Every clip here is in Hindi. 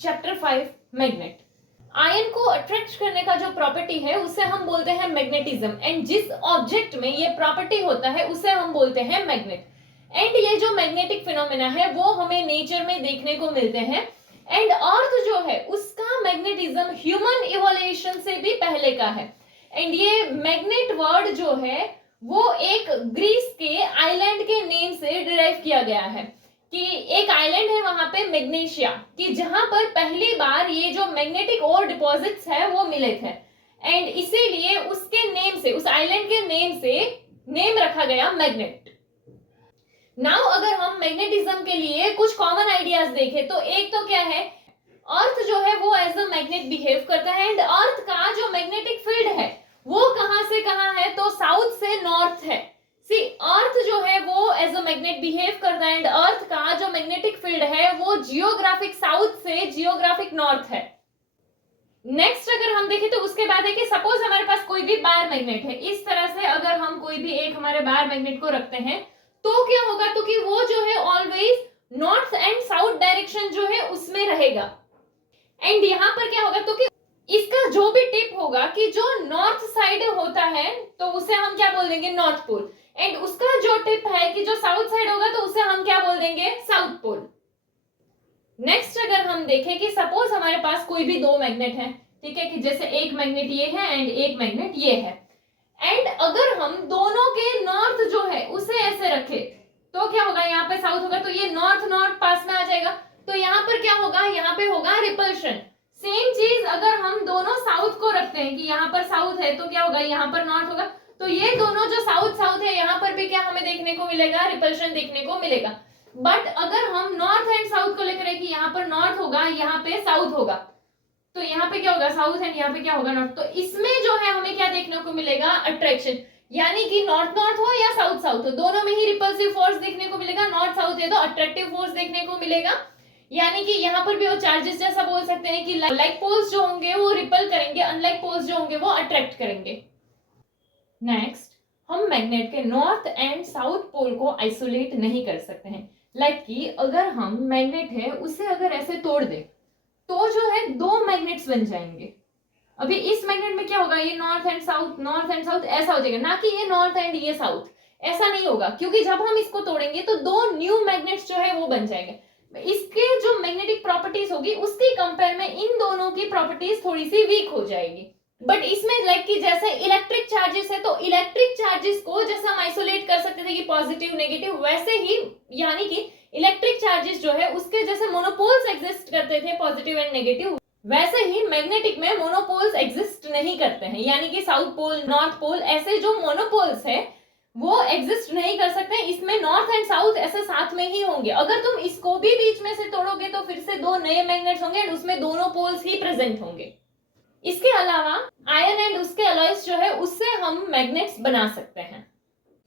Chapter 5 magnet. आयन को अट्रैक्ट करने का जो प्रॉपर्टी है उसे हम बोलते हैं मैग्नेटिज्म, एंड जिस ऑब्जेक्ट में ये प्रॉपर्टी होता है उसे हम बोलते हैं मैग्नेट। एंड ये जो मैग्नेटिक फिनोमेना है वो हमें नेचर में देखने को मिलते हैं। एंड अर्थ जो है उसका मैग्नेटिज्म ह्यूमन इवोल्यूशन से भी पहले का है। एंड ये मैग्नेट वर्ड जो है वो एक ग्रीस के आइलैंड के नेम से डिराइव किया गया है कि एक आइलैंड है वहां पे मैग्नेशिया, कि जहां पर पहली बार ये जो मैग्नेटिक ओर डिपॉजिट्स है वो मिले थे। एंड इसीलिए उसके नेम से, उस आइलैंड के नेम से नेम रखा गया मैग्नेट। नाउ अगर हम मैग्नेटिज्म के लिए कुछ कॉमन आइडियाज देखें तो एक तो क्या है, अर्थ जो है वो एज अ मैग्नेट बिहेव करता है। एंड अर्थ का जो मैग्नेटिक फील्ड है वो कहां से कहां है, तो साउथ से नॉर्थ है। सी अर्थ जो है वो एज अ मैग्नेट बिहेव करता है। एंड अर्थ का जो मैग्नेटिक फील्ड है वो जियोग्राफिक साउथ से जियोग्राफिक नॉर्थ है। नेक्स्ट अगर हम देखें तो उसके बाद है कि सपोज हमारे पास कोई भी बायर मैग्नेट है, इस तरह से अगर हम कोई भी एक हमारे बायर मैग्नेट को रखते हैं तो क्या होगा, तो कि वो जो है always north and south direction जो है उसमें रहेगा। एंड यहाँ पर क्या होगा, तो कि इसका जो भी टिप होगा कि जो नॉर्थ साइड होता है तो उसे हम क्या बोल देंगे, नॉर्थ पोल। एंड उसका जो टिप है कि जो साउथ साइड होगा तो उसे हम क्या बोल देंगे, साउथ पोल। नेक्स्ट अगर हम देखें कि सपोज हमारे पास कोई भी दो मैग्नेट है, ठीक है, कि जैसे एक मैग्नेट ये है एंड एक मैग्नेट ये है। एंड अगर हम दोनों के नॉर्थ जो है उसे ऐसे रखे तो क्या होगा, यहाँ पे साउथ होगा तो ये नॉर्थ नॉर्थ पास में आ जाएगा, तो यहाँ पर क्या होगा, यहाँ पे होगा रिपल्शन। सेम चीज अगर हम दोनों साउथ को रखते हैं कि यहाँ पर साउथ है तो क्या होगा, यहाँ पर नॉर्थ होगा, तो ये दोनों जो साउथ साउथ है यहाँ पर भी क्या हमें देखने को मिलेगा, रिपल्शन देखने को मिलेगा। बट अगर हम नॉर्थ एंड साउथ को लेकर कि यहाँ पर नॉर्थ होगा, यहाँ पे साउथ होगा, तो यहाँ पे क्या होगा, साउथ एंड यहाँ पे क्या होगा, नॉर्थ। तो इसमें जो है हमें क्या देखने को मिलेगा, अट्रैक्शन। यानी कि नॉर्थ नॉर्थ हो या साउथ साउथ हो, दोनों में ही रिपल्सिव फोर्स देखने को मिलेगा। नॉर्थ साउथ है तो अट्रैक्टिव फोर्स देखने को मिलेगा। यानी कि यहाँ पर भी वो चार्जेस जैसा बोल सकते हैं कि लाइक पोल्स जो होंगे वो रिपल करेंगे, अनलाइक पोल्स जो होंगे वो अट्रैक्ट करेंगे। नेक्स्ट, हम मैग्नेट के नॉर्थ एंड साउथ पोल को आइसोलेट नहीं कर सकते हैं। लाइक कि अगर हम मैग्नेट है उसे अगर ऐसे तोड़ दे तो जो है दो मैग्नेट्स बन जाएंगे। अभी इस मैग्नेट में क्या होगा, ये नॉर्थ एंड साउथ ऐसा हो जाएगा, ना कि ये नॉर्थ एंड ये साउथ, ऐसा नहीं होगा, क्योंकि जब हम इसको तोड़ेंगे तो दो न्यू मैग्नेट्स जो है वो बन जाएंगे। इसके जो मैग्नेटिक प्रॉपर्टीज होगी उसके कंपेयर में इन दोनों की प्रॉपर्टीज थोड़ी सी वीक हो जाएगी। बट इसमें लाइक कि जैसे इलेक्ट्रिक चार्जेस है तो इलेक्ट्रिक चार्जेस को जैसे हम आइसोलेट कर सकते थे कि पॉजिटिव नेगेटिव, वैसे ही यानी कि इलेक्ट्रिक चार्जेस जो है उसके जैसे मोनोपोल्स एग्जिस्ट करते थे पॉजिटिव एंड नेगेटिव, वैसे ही मैग्नेटिक में मोनोपोल्स एग्जिस्ट नहीं करते हैं। यानी कि साउथ पोल नॉर्थ पोल ऐसे जो मोनोपोल्स है वो एग्जिस्ट नहीं कर सकते। इसमें नॉर्थ एंड साउथ ऐसे साथ में ही होंगे। अगर तुम इसको भी बीच में से तोड़ोगे तो फिर से दो नए मैग्नेट्स होंगे एंड उसमें दोनों पोल्स ही प्रेजेंट होंगे। इसके अलावा आयन एंड उसके अलॉयज जो है उससे हम मैग्नेट्स बना सकते हैं,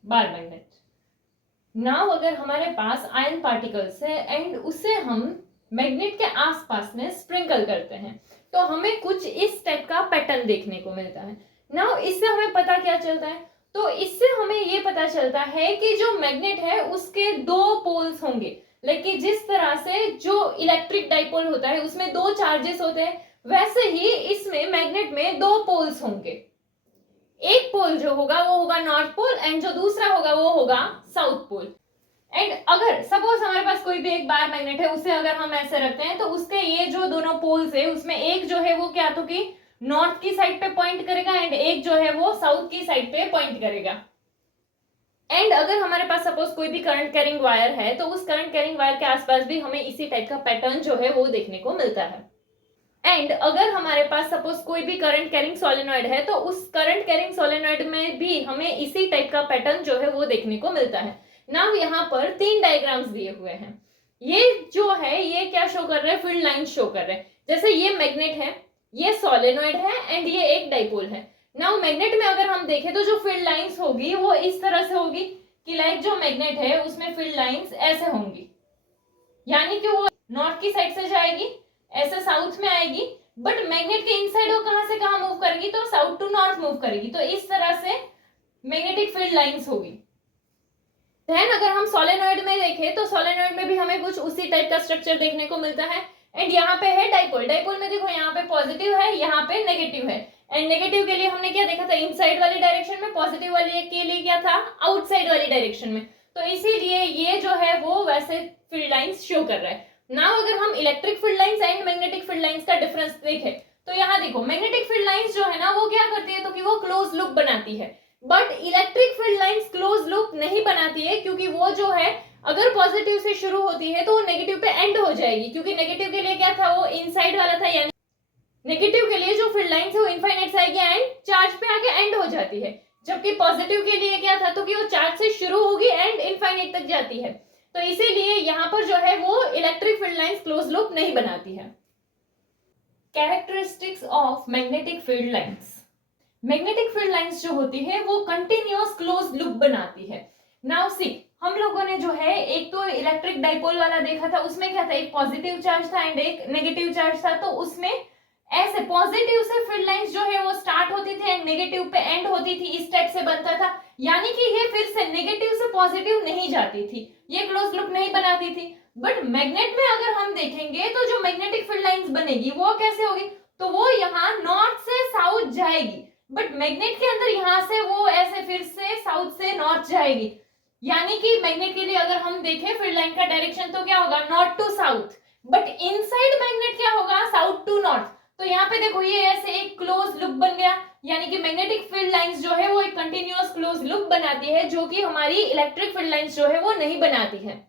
बार मैग्नेट। नाउ अगर हमारे पास आयन पार्टिकल्स है एंड उसे हम मैग्नेट के आसपास में स्प्रिंकल करते हैं तो हमें कुछ इस टाइप का पैटर्न देखने को मिलता है। नाउ इससे हमें पता क्या चलता है, तो इससे हमें ये पता चलता है कि जो मैग्नेट है उसके दो पोल्स होंगे। लेकिन जिस तरह से जो इलेक्ट्रिक डाइपोल होता है उसमें दो चार्जेस होते हैं, वैसे ही इसमें मैग्नेट में दो पोल्स होंगे। एक पोल जो होगा वो होगा नॉर्थ पोल एंड जो दूसरा होगा वो होगा साउथ पोल। एंड अगर सपोज हमारे पास कोई भी एक बार मैग्नेट है उसे अगर हम ऐसे रखते हैं तो उसके ये जो दोनों पोल्स है उसमें एक जो है वो क्या, तो कि नॉर्थ की साइड पे पॉइंट करेगा एंड एक जो है वो साउथ की साइड पे पॉइंट करेगा। एंड अगर हमारे पास सपोज कोई भी करंट कैरिंग वायर है तो उस करंट कैरिंग वायर के आसपास भी हमें इसी टाइप का पैटर्न जो है वो देखने को मिलता है। एंड अगर हमारे पास सपोज कोई भी करंट कैरिंग सोलेनॉइड है तो उस करंट कैरिंग सोलेनॉइड में भी हमें इसी टाइप का पैटर्न जो है वो देखने को मिलता है। नाउ यहाँ पर तीन डायग्राम्स दिए हुए हैं। ये जो है ये क्या शो कर रहे हैं, फील्ड लाइन शो कर रहे हैं। जैसे ये मैग्नेट है, ये सोलेनॉइड है एंड ये एक डाइपोल है। नाउ मैग्नेट में अगर हम देखें तो जो फील्ड लाइंस होगी वो इस तरह से होगी कि लाइक जो मैग्नेट है उसमें फील्ड लाइंस ऐसे होंगी, यानी कि वो नॉर्थ की साइड से जाएगी ऐसे साउथ में आएगी, बट मैग्नेट के इनसाइड वो कहां से कहां मूव करेगी, तो साउथ टू नॉर्थ मूव करेगी। तो इस तरह से मैग्नेटिक फील्ड लाइंस होगी। देन अगर हम सोलेनॉइड में देखें तो सोलेनॉइड में भी हमें कुछ उसी टाइप का स्ट्रक्चर देखने को मिलता है। एंड यहाँ पे है डाइपोल, डाइपोल में देखो यहाँ पे पॉजिटिव है, यहाँ पे नेगेटिव है, एंड नेगेटिव के लिए हमने क्या देखा था, इनसाइड वाली डायरेक्शन में, पॉजिटिव वाले के लिए क्या था, आउटसाइड वाली डायरेक्शन में। तो इसीलिए ये जो है वो वैसे फील्ड लाइंस शो कर रहा है। नाउ अगर हम electric field lines and magnetic field lines का डिफरेंस देखें तो यहाँ देखो मैग्नेटिक फील्ड लाइंस जो है ना वो क्या करती है, तो कि वो क्लोज लूप बनाती है, but electric field lines close loop नहीं बनाती है, क्योंकि वो जो है अगर पॉजिटिव से शुरू होती है तो वो नेगेटिव पे एंड हो जाएगी, क्योंकि नेगेटिव के लिए क्या था, वो इनसाइड वाला था, यानी नेगेटिव के लिए जो फील्ड लाइंस है वो इनफाइनाइट से आएगी एंड चार्ज पे आके एंड हो जाती है, जबकि पॉजिटिव के लिए क्या था, तो कि वो चार्ज से शुरू होगी एंड इनफाइनाइट तक जाती है। तो इसीलिए यहाँ पर जो है वो electric field lines close loop नहीं बनाती है। Characteristics of magnetic field lines, magnetic field lines जो होती है वो कंटिन्यूअस क्लोज लूप बनाती है। नाउ सी, हम लोगों ने जो है एक तो इलेक्ट्रिक डाइपोल वाला देखा था, उसमें क्या था, एक पॉजिटिव चार्ज था एंड एक नेगेटिव चार्ज था, तो उसमें ऐसे पॉजिटिव से फील्ड लाइंस जो है वो स्टार्ट होती थी एंड नेगेटिव पे एंड होती थी, इस टाइप से बनता था, यानी कि ये फिर से नेगेटिव से पॉजिटिव नहीं जाती थी, ये क्लोज लूप नहीं बनाती थी। बट मैग्नेट में अगर हम देखेंगे तो जो मैग्नेटिक फील्ड लाइंस बनेगी वो कैसे होगी, तो वो यहाँ नॉर्थ से साउथ जाएगी, बट मैग्नेट के अंदर यहाँ से वो ऐसे फिर से साउथ से नॉर्थ जाएगी, यानी कि मैग्नेट के लिए अगर हम देखें फील्ड लाइन का डायरेक्शन तो क्या होगा, north to south, but inside magnet क्या होगा, साउथ टू नॉर्थ। तो यहाँ पे देखो ये ऐसे एक क्लोज लूप बन गया, यानी कि मैग्नेटिक फील्ड लाइंस जो है वो एक कंटिन्यूअस क्लोज लूप बनाती है, जो कि हमारी इलेक्ट्रिक फील्ड लाइंस जो है वो नहीं बनाती है।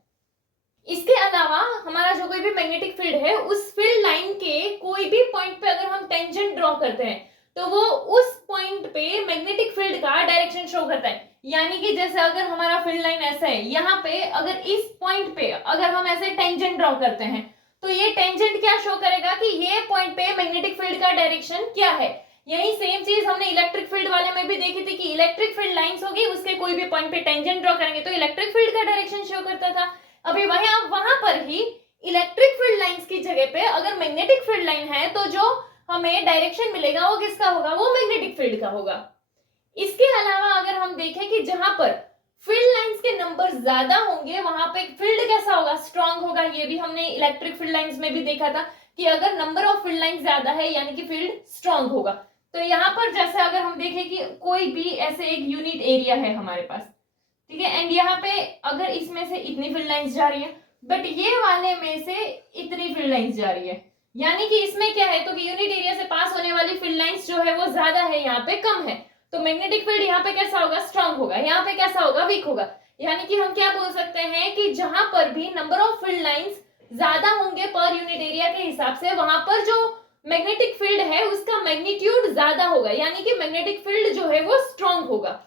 इसके अलावा हमारा जो कोई भी मैग्नेटिक फील्ड है उस फील्ड लाइन के कोई भी पॉइंट पे अगर हम टेंजेंट ड्रॉ करते हैं तो वो उस पॉइंट पे मैग्नेटिक फील्ड का डायरेक्शन शो करता है, यानी कि जैसे अगर हमारा फील्ड लाइन ऐसा है, यहाँ पे अगर इस पॉइंट पे अगर हम ऐसे टेंजेंट ड्रॉ करते हैं तो ये टेंजेंट क्या शो करेगा कि ये पॉइंट पे मैग्नेटिक फील्ड का डायरेक्शन क्या है। यही सेम चीज हमने इलेक्ट्रिक फील्ड वाले में भी देखी थी कि इलेक्ट्रिक फील्ड लाइंस होगी, उसके कोई भी पॉइंट पे टेंजेंट ड्रॉ करेंगे तो इलेक्ट्रिक फील्ड का डायरेक्शन शो करता था। अभी वहां पर ही इलेक्ट्रिक फील्ड लाइंस की जगह पे अगर मैग्नेटिक फील्ड लाइन है तो जो हमें डायरेक्शन मिलेगा वो किसका होगा, वो मैग्नेटिक फील्ड का होगा। इसके अलावा अगर हम देखें कि जहां पर फील्ड लाइंस के नंबर ज्यादा होंगे वहां पे फील्ड कैसा होगा, स्ट्रांग होगा। ये भी हमने इलेक्ट्रिक फील्ड लाइंस में भी देखा था कि अगर नंबर ऑफ फील्ड लाइंस ज्यादा है यानी कि फील्ड स्ट्रांग होगा। तो यहाँ पर जैसे अगर हम देखें कि कोई भी ऐसे एक यूनिट एरिया है हमारे पास, ठीक है, एंड यहाँ पे अगर इसमें से इतनी फील्ड लाइंस जा रही है बट ये वाले में से इतनी फील्ड लाइंस जा रही है, यानी कि इसमें क्या है, तो कि यूनिट एरिया से पास होने वाली फील्ड लाइंस जो है वो ज्यादा है, यहाँ पे कम है, तो मैग्नेटिक फील्ड यहाँ पे कैसा होगा, स्ट्रांग होगा, यहाँ पे कैसा होगा, वीक होगा। यानी कि हम क्या बोल सकते हैं कि जहां पर भी नंबर ऑफ फील्ड लाइंस ज्यादा होंगे पर यूनिट एरिया के हिसाब से, वहां पर जो मैग्नेटिक फील्ड है उसका मैग्नीट्यूड ज्यादा होगा, यानी कि मैग्नेटिक फील्ड जो है वो स्ट्रांग होगा।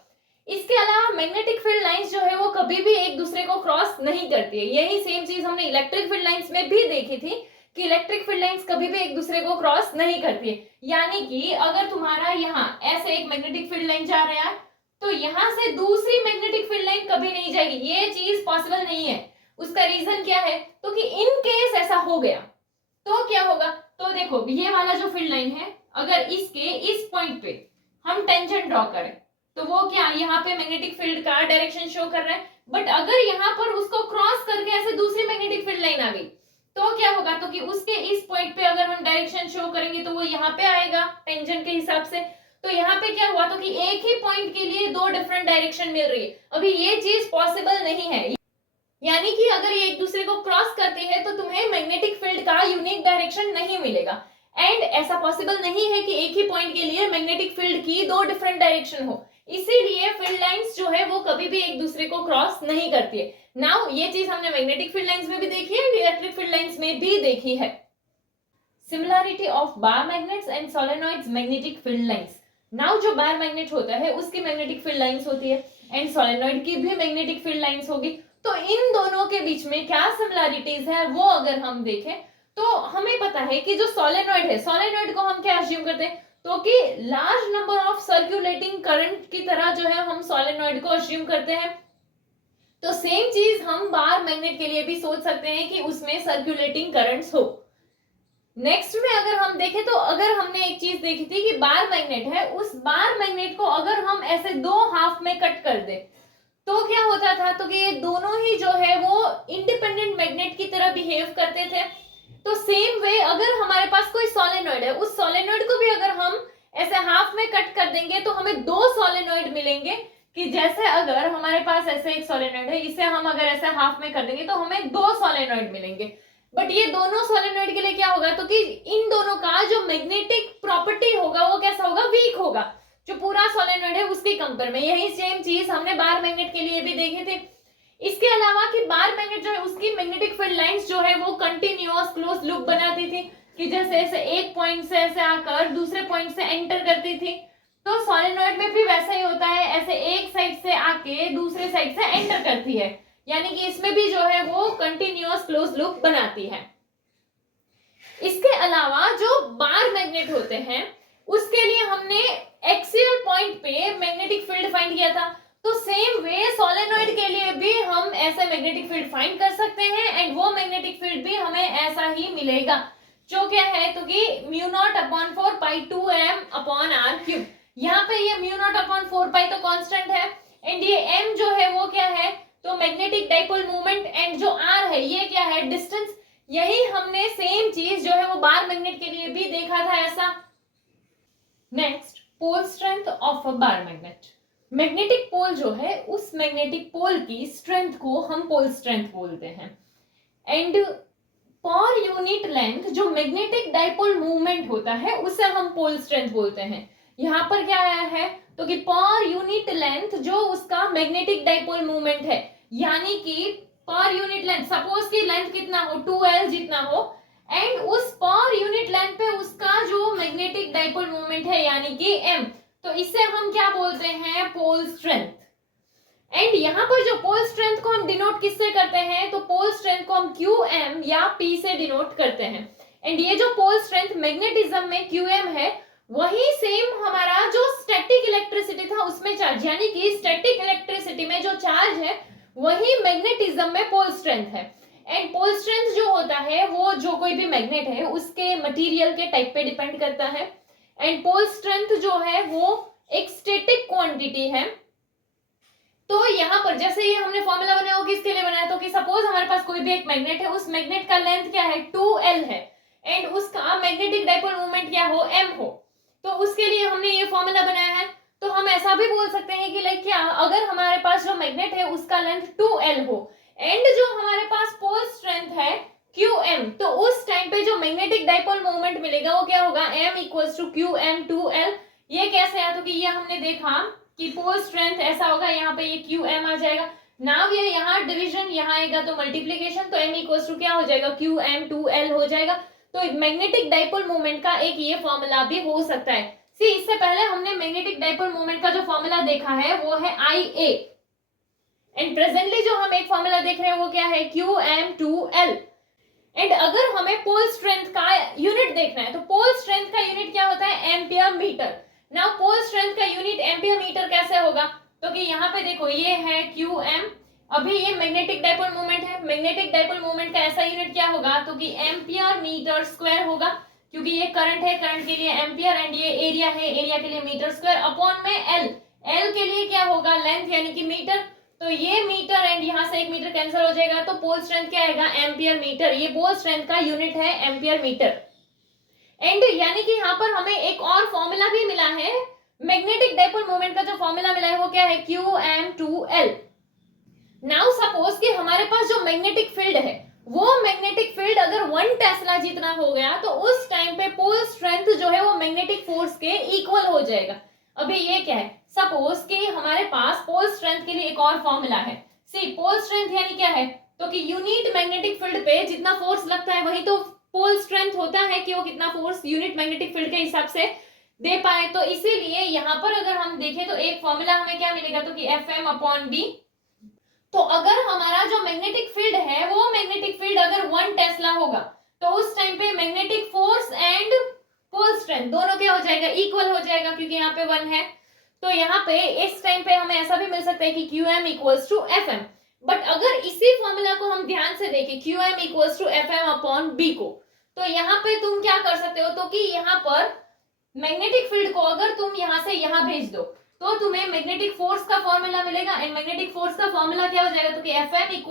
इसके अलावा मैग्नेटिक फील्ड लाइंस जो है वो कभी भी एक दूसरे को क्रॉस नहीं करती है। यही सेम चीज हमने इलेक्ट्रिक फील्ड लाइंस में भी देखी थी कि इलेक्ट्रिक फील्ड लाइंस कभी भी एक दूसरे को क्रॉस नहीं करती है। यानी कि अगर तुम्हारा यहाँ ऐसे एक मैग्नेटिक फील्ड लाइन जा रहा है तो यहाँ से दूसरी मैग्नेटिक फील्ड लाइन कभी नहीं जाएगी, ये चीज पॉसिबल नहीं है। उसका रीजन क्या है, तो कि इन केस ऐसा हो गया तो क्या होगा, तो देखो ये वाला जो फील्ड लाइन है अगर इसके इस पॉइंट पे हम टेंजेंट ड्रॉ करें तो वो क्या यहाँ पे मैग्नेटिक फील्ड का डायरेक्शन शो कर रहा है, बट अगर यहाँ पर उसको क्रॉस करके ऐसे दूसरी मैग्नेटिक फील्ड लाइन आ गई तो क्या होगा, तो कि उसके इस पॉइंट पे अगर हम डायरेक्शन शो करेंगे तो वो यहाँ पे आएगा टेंजेंट के हिसाब से। तो यहाँ पे क्या हुआ, तो कि एक ही पॉइंट के लिए दो डिफरेंट डायरेक्शन मिल रही है। अभी ये चीज पॉसिबल नहीं है, यानी कि अगर ये एक दूसरे को क्रॉस करते हैं तो तुम्हें मैग्नेटिक फील्ड का यूनिक डायरेक्शन नहीं मिलेगा, एंड ऐसा पॉसिबल नहीं है कि एक ही पॉइंट के लिए मैग्नेटिक फील्ड की दो डिफरेंट डायरेक्शन हो। इसीलिए फील्ड लाइंस जो है वो कभी भी एक दूसरे को क्रॉस नहीं करती है। नाउ ये चीज हमने मैग्नेटिक फील्ड लाइंस में भी देखी है, इलेक्ट्रिक फील्ड लाइंस में भी देखी है। Similarity of bar magnets and solenoids magnetic field lines. Now जो बार मैग्नेट होता है उसकी मैग्नेटिक फील्ड लाइंस होती है एंड सोलेनॉइड की भी मैग्नेटिक फील्ड लाइंस होगी। तो इन दोनों के बीच में क्या सिमिलरिटीज है वो अगर हम देखें तो हमें पता है कि जो सोलेनॉइड है, सोलेनॉइड को हम क्या अज्यूम करते हैं, तो कि large number of circulating current की तरह जो है हम सोलेनॉइड को अज्यूम करते हैं। तो सेम चीज हम बार मैग्नेट के लिए भी सोच सकते हैं कि उसमें सर्कुलेटिंग करंट्स हो। नेक्स्ट में अगर हम देखें तो अगर हमने एक चीज देखी थी कि बार मैग्नेट है, उस बार मैग्नेट को अगर हम ऐसे दो हाफ में कट कर दे तो क्या होता था, तो कि ये दोनों ही जो है वो इंडिपेंडेंट मैग्नेट की तरह बिहेव करते थे। तो सेम वे अगर हमारे पास कोई सोलेनॉइड है, उस सोलेनॉइड को भी अगर हम ऐसे हाफ में कट कर देंगे तो हमें दो सोलेनॉइड मिलेंगे। कि जैसे अगर हमारे पास ऐसे एक सोलेनॉइड है, इसे हम अगर ऐसे हाफ में कर देंगे तो हमें दो सोलेनॉइड मिलेंगे। बट ये दोनों सोलेनॉइड के लिए क्या होगा, तो कि इन दोनों का जो मैग्नेटिक प्रॉपर्टी होगा वो कैसा होगा, वीक होगा, जो पूरा सोलेनॉइड है उसके कंपेयर में। यही सेम चीज हमने बार मैग्नेट के लिए भी देखी थी। इसके अलावा कि बार मैग्नेट जो है उसकी मैग्नेटिक फील्ड लाइंस जो है वो कंटिन्यूअस क्लोज लूप बनाती थी, कि जैसे ऐसे एक पॉइंट से ऐसे आकर दूसरे पॉइंट से एंटर करती थी। तो सोलेनॉइड में भी वैसा ही होता है, ऐसे एक साइड से आके दूसरे साइड से एंटर करती है, यानी कि इसमें भी जो है वो कंटिन्यूअस क्लोज लूप बनाती है। इसके अलावा जो बार मैग्नेट होते हैं उसके लिए हमने एक्सियल पॉइंट पे मैग्नेटिक फील्ड फाइंड किया था। तो सेम वे सोलेनॉइड के लिए भी हम ऐसे मैग्नेटिक फील्ड फाइंड कर सकते हैं, एंड वो मैग्नेटिक फील्ड भी हमें ऐसा ही मिलेगा, जो क्या है, तो कि μ0/4π2m/r³। यहाँ पे ये μ0/4π तो कांस्टेंट है, एंड ये m जो है वो क्या है, तो मैग्नेटिक डाइपोल मोमेंट, एंड जो r है ये क्या है, डिस्टेंस। यही हमने सेम चीज जो है वो बार मैग्नेट के लिए भी देखा था ऐसा। Next, pole strength of a bar magnet. Magnetic pole जो है उस मैग्नेटिक पोल की स्ट्रेंथ को हम पोल स्ट्रेंथ बोलते हैं। एंड पर यूनिट लेंथ जो मैग्नेटिक डाइपोल मूवमेंट होता है उसे हम पोल स्ट्रेंथ बोलते हैं। यहाँ पर क्या आया है, तो कि पर यूनिट लेंथ जो उसका मैग्नेटिक डाइपोल मूवमेंट है, यानी कि पर यूनिट लेंथ, सपोज की लेंथ कितना हो, 2l जितना हो, एंड उस पर यूनिट लेंथ पे उसका जो मैग्नेटिक डाइपोल मूवमेंट है यानी कि m, तो इसे हम क्या बोलते हैं, पोल स्ट्रेंथ। एंड यहाँ पर जो पोल स्ट्रेंथ को हम डिनोट किससे करते हैं, तो पोल स्ट्रेंथ को हम QM या P से डिनोट करते हैं। एंड ये जो पोल स्ट्रेंथ मैग्नेटिज्म में QM है, वही सेम हमारा जो स्टैटिक इलेक्ट्रिसिटी था उसमें चार्ज, यानी कि स्टैटिक इलेक्ट्रिसिटी में जो चार्ज है वही मैग्नेटिज्म में पोल स्ट्रेंथ है। एंड पोल स्ट्रेंथ जो होता है वो जो कोई भी मैग्नेट है उसके मटेरियल के टाइप पे डिपेंड करता है। एंड पोल स्ट्रेंथ जो है वो एक स्टैटिक क्वांटिटी है। तो यहाँ पर जैसे ये हमने फॉर्मूला बनाया वो किसके लिए बनाया, तो कि सपोज हमारे पास कोई भी एक मैग्नेट है, उस मैग्नेट का लेंथ क्या है, 2l है, एंड उसका मैग्नेटिक डाइपोल मोमेंट क्या हो, m हो। तो उसके लिए हमने ये फॉर्मूला बनाया है। तो हम ऐसा भी बोल सकते हैं कि लाइक क्या, अगर हमारे पास जो मैग्नेट है उसका लेंथ 2l हो, एंड जो हमारे पास पोल स्ट्रेंथ है QM, तो उस टाइम पे जो मैग्नेटिक डाइपोल मोमेंट मिलेगा वो क्या होगा, m = QM2l। ये कैसे है, तो कि ये हमने देखा कि पोल स्ट्रेंथ ऐसा होगा, यहाँ पे ये QM आ जाएगा। नाउ ये यहाँ डिवीजन यहाँ आएगा तो मल्टीप्लीकेशन, तो m = क्या हो जाएगा, QM2l हो जाएगा। तो मैग्नेटिक डाइपोल मोमेंट का एक ये फॉर्मूला भी हो सकता है। सी, इससे पहले हमने मैग्नेटिक डाइपोल मोमेंट का जो फॉर्मूला देखा है वो है IA, एंड प्रेजेंटली जो हम एक फॉर्मूला देख रहे हैं वो क्या है, QM2l। एंड अगर हमें पोल स्ट्रेंथ का यूनिट देखना है तो पोल स्ट्रेंथ का यूनिट क्या होता है, ampere metre. Now pole strength का यूनिट एम्पियर मीटर कैसे होगा, तो कि यहाँ पे देखो ये है QM, अभी ये मैग्नेटिक डाइपोल मोमेंट है, मैग्नेटिक डाइपोल मोमेंट का ऐसा यूनिट क्या होगा, तो कि एम्पियर मीटर स्क्वायर होगा, क्योंकि ये करंट है, करंट के लिए एम्पियर, एंड ये एरिया है, एरिया के लिए मीटर स्क्वायर, अपॉन में L के लिए क्या होगा, लेंथ यानी कि मीटर। तो ये मीटर एंड यहाँ से एक मीटर कैंसिल हो जाएगा, तो पोल स्ट्रेंथ क्या आएगा, एम्पियर मीटर। ये पोल स्ट्रेंथ का यूनिट है एम्पियर मीटर। एंड यानी कि यहाँ पर हमें एक और फॉर्मूला भी मिला है, मैग्नेटिक डाइपोल मोमेंट का जो फॉर्मूला मिला है वो क्या है, QM2l। नाउ सपोज कि हमारे पास जो मैग्नेटिक फील्ड है वो मैग्नेटिक फील्ड अगर 1 टेस्ला जितना हो गया तो उस टाइम पे पोल स्ट्रेंथ जो है वो मैग्नेटिक फोर्स के इक्वल हो जाएगा। अभी ये क्या है, सपोज कि हमारे पास पोल स्ट्रेंथ के लिए एक और फॉर्मूला है। सी, पोल स्ट्रेंथ यानी क्या है, तो कि यूनिट मैग्नेटिक फील्ड पे जितना फोर्स लगता है वही तो पोल स्ट्रेंथ होता है, कि वो कितना फोर्स यूनिट मैग्नेटिक फील्ड के हिसाब से दे पाए। तो इसीलिए यहाँ पर अगर हम देखें तो एक फॉर्मूला हमें क्या मिलेगा, तो कि Fm/d। तो अगर हमारा जो मैग्नेटिक फील्ड है वो मैग्नेटिक फील्ड अगर 1 टेस्ला होगा तो उस टाइम पे magnetic force and pole strength दोनों क्या हो जाएगा, इक्वल हो जाएगा, क्योंकि यहाँ पे 1 है। तो यहाँ पे इस टाइम पे हमें ऐसा भी मिल सकता है कि QM = Fm। बट अगर इसी फॉर्मूला को हम ध्यान से देखें QM = Fm/b को, तो यहाँ पे तुम क्या कर सकते हो, तो कि यहाँ पर मैग्नेटिक फील्ड को अगर तुम यहाँ से यहाँ भेज दो तो तुम्हें मैग्नेटिक फोर्स का फॉर्मूला मिलेगा, एंड मैग्नेटिक फोर्स का फॉर्मूला क्या हो जाएगा, तो कि Fm =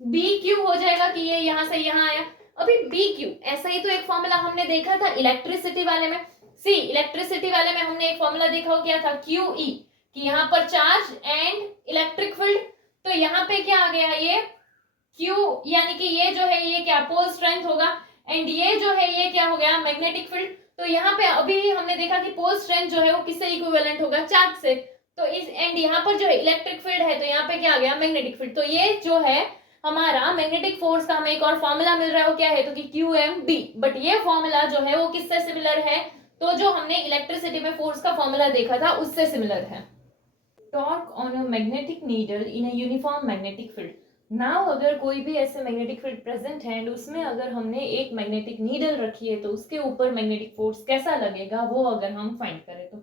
BQ हो जाएगा, कि ये यहाँ से यहाँ आया। अभी बी क्यू, ऐसा ही तो एक फॉर्मूला हमने देखा था इलेक्ट्रिसिटी वाले में। सी इलेक्ट्रिसिटी वाले में हमने एक फॉर्मूला देखा हो, क्या था, क्यू ई, कि यहाँ पर चार्ज एंड इलेक्ट्रिक फील्ड। तो यहाँ पे क्या आ गया, ये क्यू यानी कि ये जो है ये क्या पोल स्ट्रेंथ होगा, एंड ये जो है ये क्या हो गया, मैग्नेटिक फील्ड। तो यहाँ पे अभी हमने देखा कि पोल स्ट्रेंथ जो है वो किससे इक्विवेलेंट होगा, चार्ज से। तो इस एंड यहाँ पर जो है इलेक्ट्रिक फील्ड है, तो यहाँ पे क्या आ गया, मैग्नेटिक फील्ड। तो ये जो है हमारा मैग्नेटिक फोर्स का हमें एक और फॉर्मूला मिल रहा है, वो क्या है, तो कि क्यू एम बी। बट ये फॉर्मूला जो है वो किससे सिमिलर है, तो जो हमने इलेक्ट्रिसिटी में फोर्स का फॉर्मूला देखा था उससे सिमिलर है। Torque on a magnetic needle in a uniform magnetic field. Now अगर कोई भी ऐसे मैग्नेटिक फील्ड प्रेजेंट है एंड उसमें अगर हमने एक मैग्नेटिक नीडल रखी है, तो उसके ऊपर मैग्नेटिक फोर्स कैसा लगेगा, वो अगर हम फाइंड करें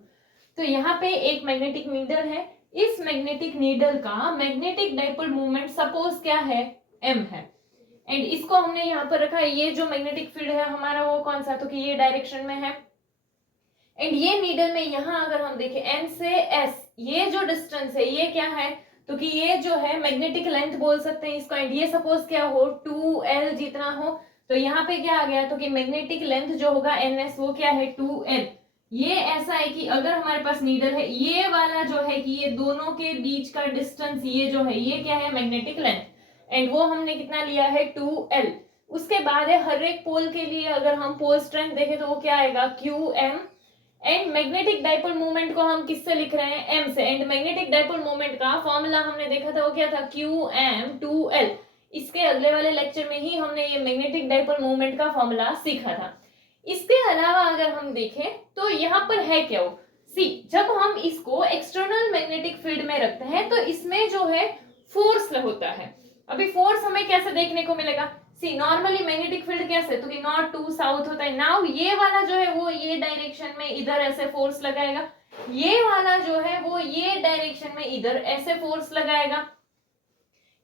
तो यहाँ पे एक मैग्नेटिक नीडल है, इस मैग्नेटिक नीडल का मैग्नेटिक डाइपोल मूवमेंट सपोज क्या है, m है, एंड इसको हमने यहाँ पर रखा है। ये जो मैग्नेटिक फील्ड है हमारा वो कौन सा, तो कि ये डायरेक्शन में है, एंड ये नीडल में यहाँ अगर हम देखें n से s, ये जो डिस्टेंस है ये क्या है, तो कि ये जो है मैग्नेटिक लेंथ बोल सकते हैं इसको, एंड ये सपोज क्या हो 2l जितना हो। तो यहाँ पे क्या आ गया, तो कि मैग्नेटिक लेंथ जो होगा ns वो क्या है 2l। ये ऐसा है कि अगर हमारे पास नीडल है, ये वाला जो है कि ये दोनों के बीच का डिस्टेंस ये जो है ये क्या है, मैग्नेटिक लेंथ, एंड वो हमने कितना लिया है 2l। उसके बाद है हर एक पोल के लिए अगर हम पोल स्ट्रेंथ देखें तो वो क्या आएगा, qm, and magnetic dipole movement को हम किससे लिख रहे हैं, m से, एंड मैग्नेटिक डाइपोल मूवमेंट का फॉर्मूला हमने देखा था वो क्या था, qm 2l। इसके अगले वाले लेक्चर में ही हमने ये मैग्नेटिक डाइपोल मूवमेंट का फॉर्मूला सीखा था। इसके अलावा अगर हम देखें तो यहाँ पर है क्या, वो सी, जब हम इसको एक्सटर्नल मैग्नेटिक फील्ड में रखते हैं तो इसमें जो है फोर्स होता है। अभी फोर्स हमें कैसे देखने को मिलेगा, सी नॉर्मली मैग्नेटिक फील्ड कैसे, तो कि नॉर्थ टू साउथ होता है। नाउ ये वाला जो है वो ये डायरेक्शन में इधर ऐसे फोर्स लगाएगा, ये वाला जो है वो ये डायरेक्शन में इधर ऐसे फोर्स लगाएगा।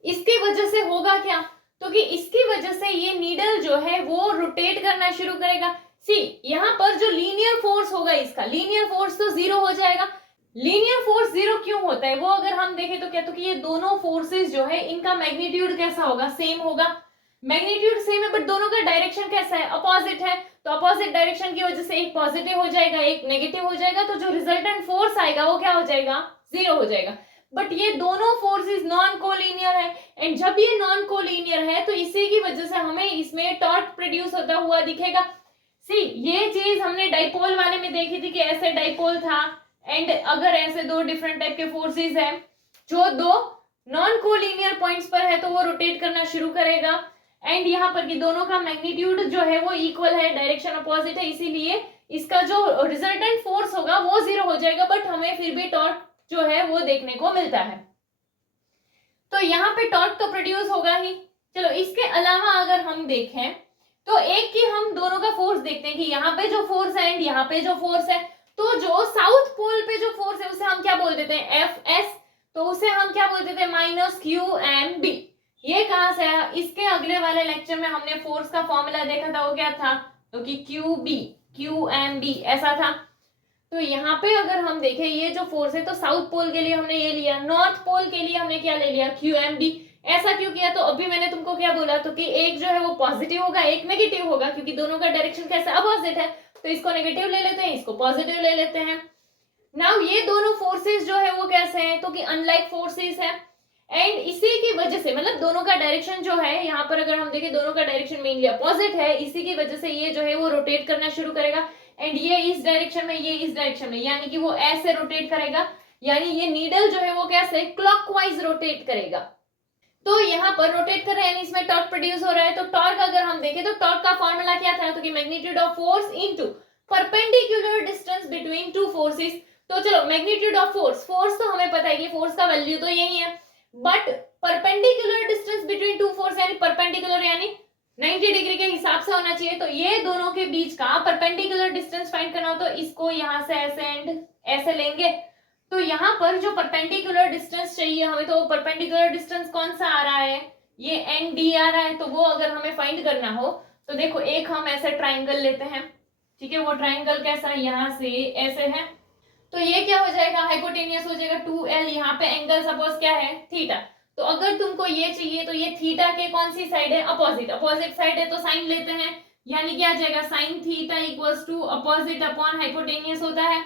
इसकी वजह से होगा क्या, तो कि इसकी वजह से ये नीडल जो है वो रोटेट करना शुरू करेगा। सी यहाँ पर जो लीनियर फोर्स होगा, इसका लीनियर फोर्स तो जीरो हो जाएगा। लीनियर फोर्स जीरो क्यों होता है, वो अगर हम देखें तो क्या, तो कि ये दोनों फोर्सेस जो है इनका मैग्नीट्यूड कैसा होगा, सेम होगा। मैग्नीट्यूड सेम है बट दोनों का डायरेक्शन कैसा है, अपोजिट है। तो अपोजिट डायरेक्शन की वजह से एक पॉजिटिव हो जाएगा एक नेगेटिव हो जाएगा, तो जो रिजल्टेंट फोर्स आएगा वो क्या हो जाएगा, जीरो हो जाएगा। बट ये दोनों फोर्सेस नॉन कोलिनियर है, एंड जब ये नॉन कोलिनियर है तो इसी की वजह से हमें इसमें टॉर्क प्रोड्यूस होता हुआ दिखेगा। सी ये चीज हमने डाइपोल वाले में देखी थी कि ऐसे डाइपोल था, एंड अगर ऐसे दो डिफरेंट टाइप के फोर्सेस हैं जो दो नॉन कोलिनियर पॉइंट्स पर है तो वो रोटेट करना शुरू करेगा, एंड यहाँ पर कि दोनों का मैग्नीट्यूड जो है वो इक्वल है, डायरेक्शन अपोजिट है, इसीलिए इसका जो रिजल्टेंट फोर्स होगा वो जीरो हो जाएगा, बट हमें फिर भी टॉर्क जो है वो देखने को मिलता है। तो यहाँ पे टॉर्क तो प्रोड्यूस होगा ही। चलो इसके अलावा अगर हम देखें तो एक की हम दोनों का फोर्स देखते हैं कि यहाँ पे जो फोर्स है एंड यहाँ पे जो फोर्स है, तो जो साउथ पोल पे जो फोर्स है उसे हम क्या बोल देते हैं, एफ एस, तो उसे हम क्या बोल देते हैं, माइनस क्यू एम बी। ये कहां से आया, इसके अगले वाले लेक्चर में हमने फोर्स का फॉर्मूला देखा था, वो क्या था, तो कि Q B Q M B ऐसा था। तो यहाँ पे अगर हम देखें ये जो फोर्स है, तो साउथ पोल के लिए हमने ये लिया, नॉर्थ पोल के लिए हमने क्या ले लिया, क्यू एम बी। ऐसा क्यों किया, तो अभी मैंने तुमको क्या बोला, तो कि एक जो है वो पॉजिटिव होगा एक नेगेटिव होगा, क्योंकि दोनों का डायरेक्शन कैसा अपोजिट है, तो इसको नेगेटिव ले लेते हैं इसको पॉजिटिव ले लेते हैं। नाउ ये दोनों फोर्सेस जो है वो कैसे हैं, तो कि अनलाइक फोर्सेस है, एंड इसी की वजह से मतलब दोनों का डायरेक्शन जो है यहाँ पर अगर हम देखें दोनों का डायरेक्शन मेनली अपोजिट है, इसी की वजह से ये जो है वो रोटेट करना शुरू करेगा, एंड ये इस डायरेक्शन में ये इस डायरेक्शन में, यानी कि वो ऐसे रोटेट करेगा, यानी ये नीडल जो है वो कैसे क्लॉकवाइज रोटेट करेगा। तो यहाँ पर रोटेट कर रहे हैं यानी इसमें टॉर्क प्रोड्यूस हो रहा है। तो टॉर्क अगर हम देखें तो टॉर्क का फॉर्मूला क्या था, तो कि magnitude of force into perpendicular distance between two forces. तो चलो मैग्नीट्यूड ऑफ फोर्स, फोर्स तो हमें पता है कि फोर्स का वैल्यू तो यही है, but perpendicular distance between two force यानी परपेंडिकुलर यानी 90 डिग्री के हिसाब से होना चाहिए। तो ये दोनों के बीच का परपेंडिकुलर डिस्टेंस फाइंड करना हो तो इसको यहाँ से ऐसे एंड ऐसे लेंगे। तो यहाँ पर जो परपेंडिकुलर डिस्टेंस चाहिए हमें, तो परपेंडिकुलर डिस्टेंस कौन सा आ रहा है, ये एन डी आ रहा है। तो वो अगर हमें फाइंड करना हो तो देखो एक हम ऐसे ट्राइंगल लेते हैं, ठीक है, वो ट्राइंगल कैसा है, यहाँ से ऐसे है, तो ये क्या हो जाएगा हाइपोटेनियस हो जाएगा 2l, यहाँ पे एंगल सपोज क्या है थीटा, तो अगर तुमको ये चाहिए तो ये थीटा के कौन सी साइड है, अपोजिट, अपोजिट साइड है तो साइन लेते हैं, यानी क्या आ जाएगा sine theta equals to opposite upon hypotenuse होता है।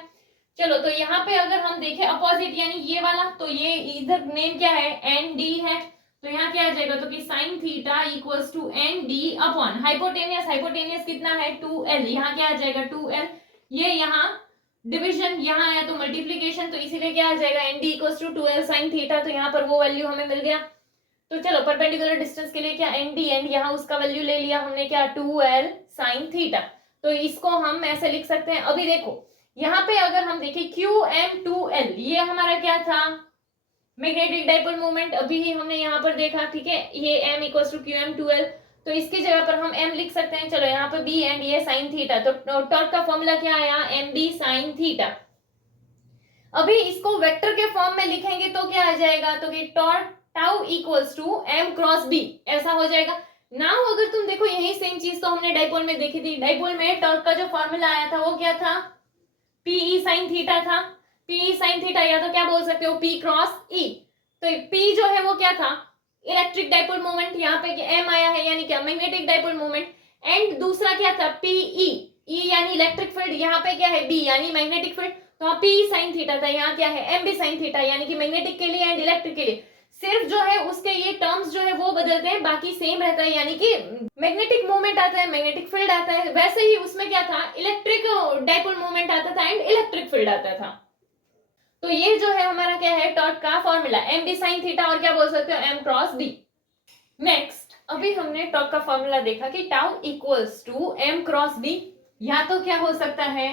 चलो तो यहाँ पे अगर हम देखें अपोजिट यानी ये वाला, तो ये इधर नेम क्या है, एन डी है, तो यहाँ क्या आ जाएगा तो कि sine theta equals to N D upon hypotenuse, hypotenuse कितना है 2l, यहाँ क्या आ जाएगा 2l, ये यहाँ डिवीजन, यहाँ आया तो मल्टीप्लीकेशन, तो इसीलिए क्या आ जाएगा N D equals to 2l sine theta, तो यहाँ पर वो वैल्यू हमें मिल गया। तो चलो परपेंडिकुलर डिस्टेंस के लिए क्या एन डी, एंड यहाँ उसका वैल्यू ले लिया हमने क्या 2l साइन थीटा, तो इसको हम ऐसे लिख सकते हैं। अभी देखो यहाँ पे अगर हम देखें QM2l, ये हमारा क्या था, मैग्नेटिक डाइपोल मोमेंट, अभी ही हमने यहाँ पर देखा, ठीक है, ये m इक्वल्स टू QM2l, तो इसकी जगह पर हम m लिख सकते हैं। चलो यहाँ पे b एंड ये साइन थीटा, तो टॉर्क का फॉर्मूला क्या आया, mb साइन थीटा। अभी इसको वेक्टर के फॉर्म में लिखेंगे तो क्या आ जाएगा, तो कि torque tau equals to m cross b, ऐसा हो जाएगा। नाउ अगर तुम देखो यही सेम चीज तो हमने डाइपोल में देखी थी, डाइपोल में टॉर्क का जो फॉर्मूला आया था वो क्या था, पीई साइन थीटा था, पीई साइन थीटा, या तो क्या बोल सकते हो पी क्रॉस ई, तो पी जो है वो क्या था, इलेक्ट्रिक डाइपोल मोमेंट, यहाँ पे एम आया है यानी क्या मैग्नेटिक डाइपोल मोमेंट, एंड दूसरा क्या था पीई, ई यानी इलेक्ट्रिक फील्ड, यहाँ पे क्या है बी यानी मैग्नेटिक फील्ड, तो पी साइन थीटा था, यहाँ क्या है एम बी साइन थीटा, यानी कि मैग्नेटिक के लिए एंड इलेक्ट्रिक के लिए, सिर्फ जो है उसके ये टर्म्स जो है वो बदलते हैं, बाकी सेम रहता है, यानी कि मैग्नेटिक मोमेंट आता है, मैग्नेटिक फील्ड आता है, वैसे ही उसमें क्या था इलेक्ट्रिक डाइपोल मोमेंट आता था एंड इलेक्ट्रिक फील्ड आता था। तो ये जो है हमारा क्या है टॉर्क का formula M B sine theta, और क्या बोल सकते हो एम क्रॉस बी। नेक्स्ट अभी हमने टॉर्क का फॉर्मूला देखा कि tau equals to M cross B, या तो क्या हो सकता है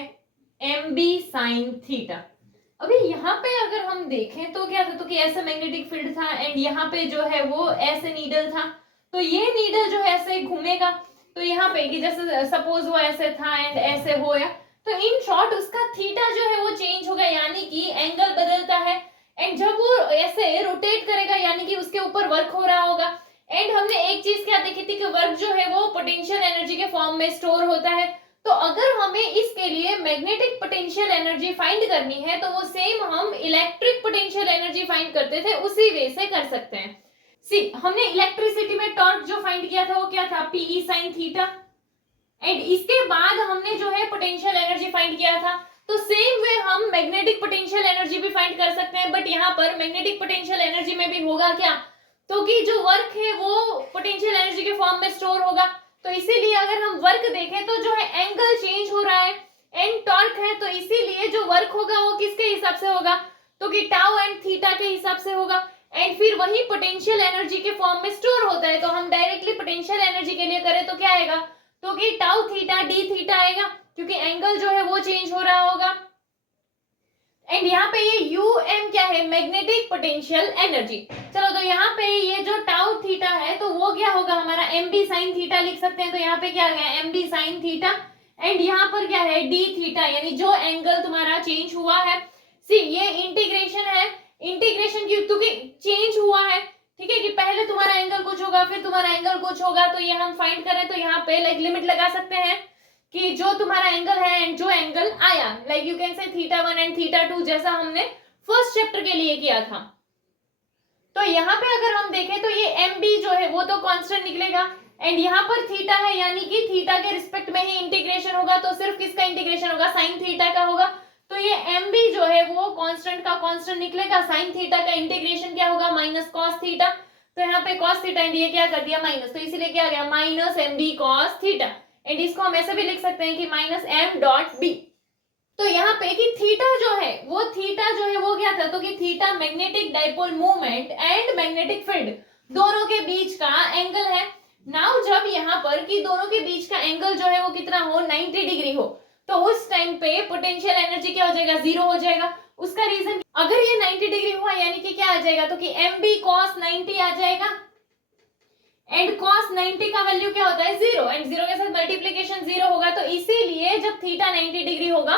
एम बी साइन थीटा। अभी यहाँ पे अगर हम देखें तो क्या था, तो कि ऐसा मैग्नेटिक फील्ड था एंड यहाँ पे जो है वो ऐसे नीडल था, तो ये नीडल जो है ऐसे घूमेगा, तो यहाँ पे कि जैसे सपोज वो ऐसे था एंड ऐसे होया, तो इन शॉर्ट उसका थीटा जो है वो चेंज होगा, यानी कि एंगल बदलता है, एंड जब वो ऐसे रोटेट करेगा यानी कि उसके ऊपर वर्क हो रहा होगा। एंड हमने एक चीज क्या देखी थी कि वर्क जो है वो पोटेंशियल एनर्जी के फॉर्म में स्टोर होता है, तो अगर हमें इसके लिए मैग्नेटिक पोटेंशियल एनर्जी फाइंड करनी है तो वो सेम हम इलेक्ट्रिक पोटेंशियल एनर्जी फाइंड करते थे उसी वे से कर सकते हैं। सी हमने इलेक्ट्रिसिटी में टॉर्क जो फाइंड किया था वो क्या था पीई साइन थीटा, एंड इसके बाद हमने जो है पोटेंशियल एनर्जी फाइंड किया था, तो सेम वे हम मैग्नेटिक पोटेंशियल एनर्जी भी फाइंड कर सकते हैं, बट यहाँ पर मैग्नेटिक पोटेंशियल एनर्जी में भी होगा क्या, तो कि जो वर्क है वो पोटेंशियल एनर्जी के फॉर्म में स्टोर होगा, तो इसीलिए अगर हम वर्क देखें तो जो है एंगल चेंज हो रहा है एंड टॉर्क है, तो इसीलिए जो वर्क होगा वो किसके हिसाब से होगा, तो कि टाउ एंड थीटा के हिसाब से होगा, एंड फिर वही पोटेंशियल एनर्जी के फॉर्म में स्टोर होता है, तो हम डायरेक्टली पोटेंशियल एनर्जी के लिए करें तो क्या आएगा, तो कि टाउ थीटा डी थीटा आएगा, क्योंकि एंगल जो है वो चेंज हो रहा होगा। एंड यहाँ पे ये UM क्या है मैग्नेटिक पोटेंशियल एनर्जी। चलो तो यहाँ पे ये जो टाउ थीटा है तो वो क्या होगा हमारा MB साइन थीटा लिख सकते हैं, तो यहाँ पे क्या आ गया MB साइन थीटा, एंड यहाँ पर क्या है D थीटा, यानी जो एंगल तुम्हारा चेंज हुआ है, सी ये इंटीग्रेशन है, इंटीग्रेशन क्योंकि चेंज हुआ है, ठीक है, कि पहले तुम्हारा एंगल कुछ होगा फिर तुम्हारा एंगल कुछ होगा, तो ये हम फाइंड करें तो यहाँ पे लाइक लिमिट लगा सकते हैं कि जो तुम्हारा एंगल है एंड जो एंगल आया, like you can say θ1 and θ2, जैसा हमने फर्स्ट चैप्टर के लिए किया था। तो यहाँ पे अगर हम देखें तो ये MB जो है वो तो कांस्टेंट निकलेगा, एंड यहाँ पर थीटा है यानी कि थीटा के रिस्पेक्ट में ही इंटीग्रेशन होगा, तो सिर्फ किसका इंटीग्रेशन होगा साइन थीटा का होगा, तो ये MB जो है वो कांस्टेंट का कांस्टेंट निकलेगा, साइन थीटा का इंटीग्रेशन क्या होगा माइनस कॉस थीटा, तो यहाँ पे कॉस थीटा एंड ये क्या कर दिया माइनस, तो इसीलिए क्या आ गया minus MB cos theta, and इसको हम ऐसे भी लिख सकते हैं कि माइनस M डॉट B। तो यहाँ पे कि थीटा जो है वो क्या था, तो कि theta magnetic dipole movement and magnetic field दोनों के बीच का एंगल है। नाउ जब यहाँ पर कि दोनों के बीच का एंगल जो है वो कितना हो 90 डिग्री हो, तो उस टाइम पे पोटेंशियल एनर्जी क्या हो जाएगा जीरो हो जाएगा। उसका रीजन अगर ये 90 डिग्री हुआ यानी कि क्या आ जाएगा, तो कि MB cos 90 आ जाएगा, एंड cos 90 का वैल्यू क्या होता है जीरो, एंड जीरो के साथ मल्टीप्लीकेशन जीरो होगा, तो इसीलिए जब थीटा 90 डिग्री होगा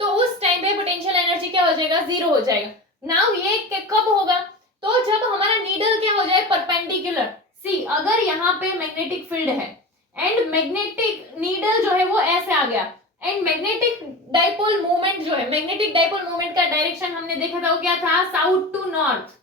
तो उस टाइम पे पोटेंशियल एनर्जी क्या हो जाएगा जीरो हो जाएगा। नाउ ये कब होगा, तो जब हमारा नीडल क्या हो जाए परपेंडिकुलर। सी अगर यहाँ पे मैग्नेटिक फील्ड है एंड मैग्नेटिक नीडल जो है वो ऐसे आ गया, एंड मैग्नेटिक डाइपोल मोमेंट जो है मैग्नेटिक डाइपोल मोमेंट का डायरेक्शन हमने देखा था वो क्या था साउथ टू नॉर्थ,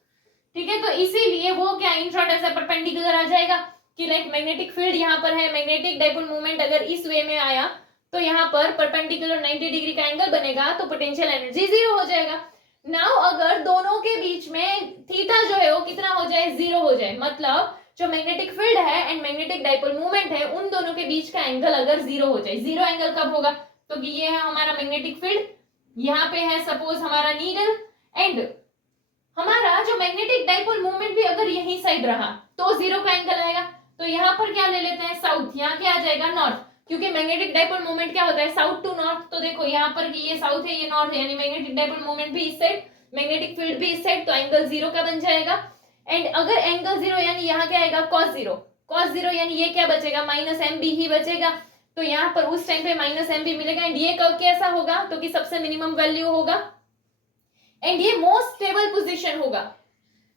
ठीक है, तो इसीलिए वो क्या इन शॉर्ट ऐसा परपेंडिकुलर आ जाएगा कि लाइक मैग्नेटिक फील्ड यहाँ पर है, मैग्नेटिक डाइपोल मोमेंट अगर इस वे में आया तो यहाँ पर परपेंडिकुलर 90 डिग्री का एंगल बनेगा, तो पोटेंशियल एनर्जी जीरो हो जाएगा। नाउ अगर दोनों के बीच में थीटा जो है वो कितना हो जाए, जीरो हो जाए, मतलब जो मैग्नेटिक फील्ड है एंड मैग्नेटिक डाइपोल मूवमेंट है उन दोनों के बीच का एंगल अगर जीरो हो जाए, जीरो एंगल कब होगा, तो कि ये है हमारा मैग्नेटिक फील्ड, यहाँ पे है सपोज हमारा नीडल, एंड हमारा जो मैग्नेटिक डाइपोल मूवमेंट भी अगर यही साइड रहा तो जीरो का एंगल आएगा। तो यहाँ पर क्या ले लेते हैं, साउथ, यहाँ क्या आ जाएगा, नॉर्थ, क्योंकि मैग्नेटिक डाइपोल मूवमेंट क्या होता है, साउथ टू नॉर्थ। तो देखो यहाँ पर ये साउथ है, ये नॉर्थ है, यानी मैग्नेटिक डाइपोल मूवमेंट भी इस साइड, मैग्नेटिक फील्ड भी इस साइड, तो एंगल जीरो का बन जाएगा। एंड अगर एंगल जीरो यानी यहाँ क्या आएगा, कॉस जीरो, कॉस जीरो यानी ये क्या बचेगा, माइनस एम बी ही बचेगा। तो यहाँ पर उस टाइम पे माइनस एम बी मिलेगा, एंड ये कब कैसा होगा, तो कि सबसे मिनिमम वैल्यू होगा एंड ये मोस्ट स्टेबल पोजीशन होगा।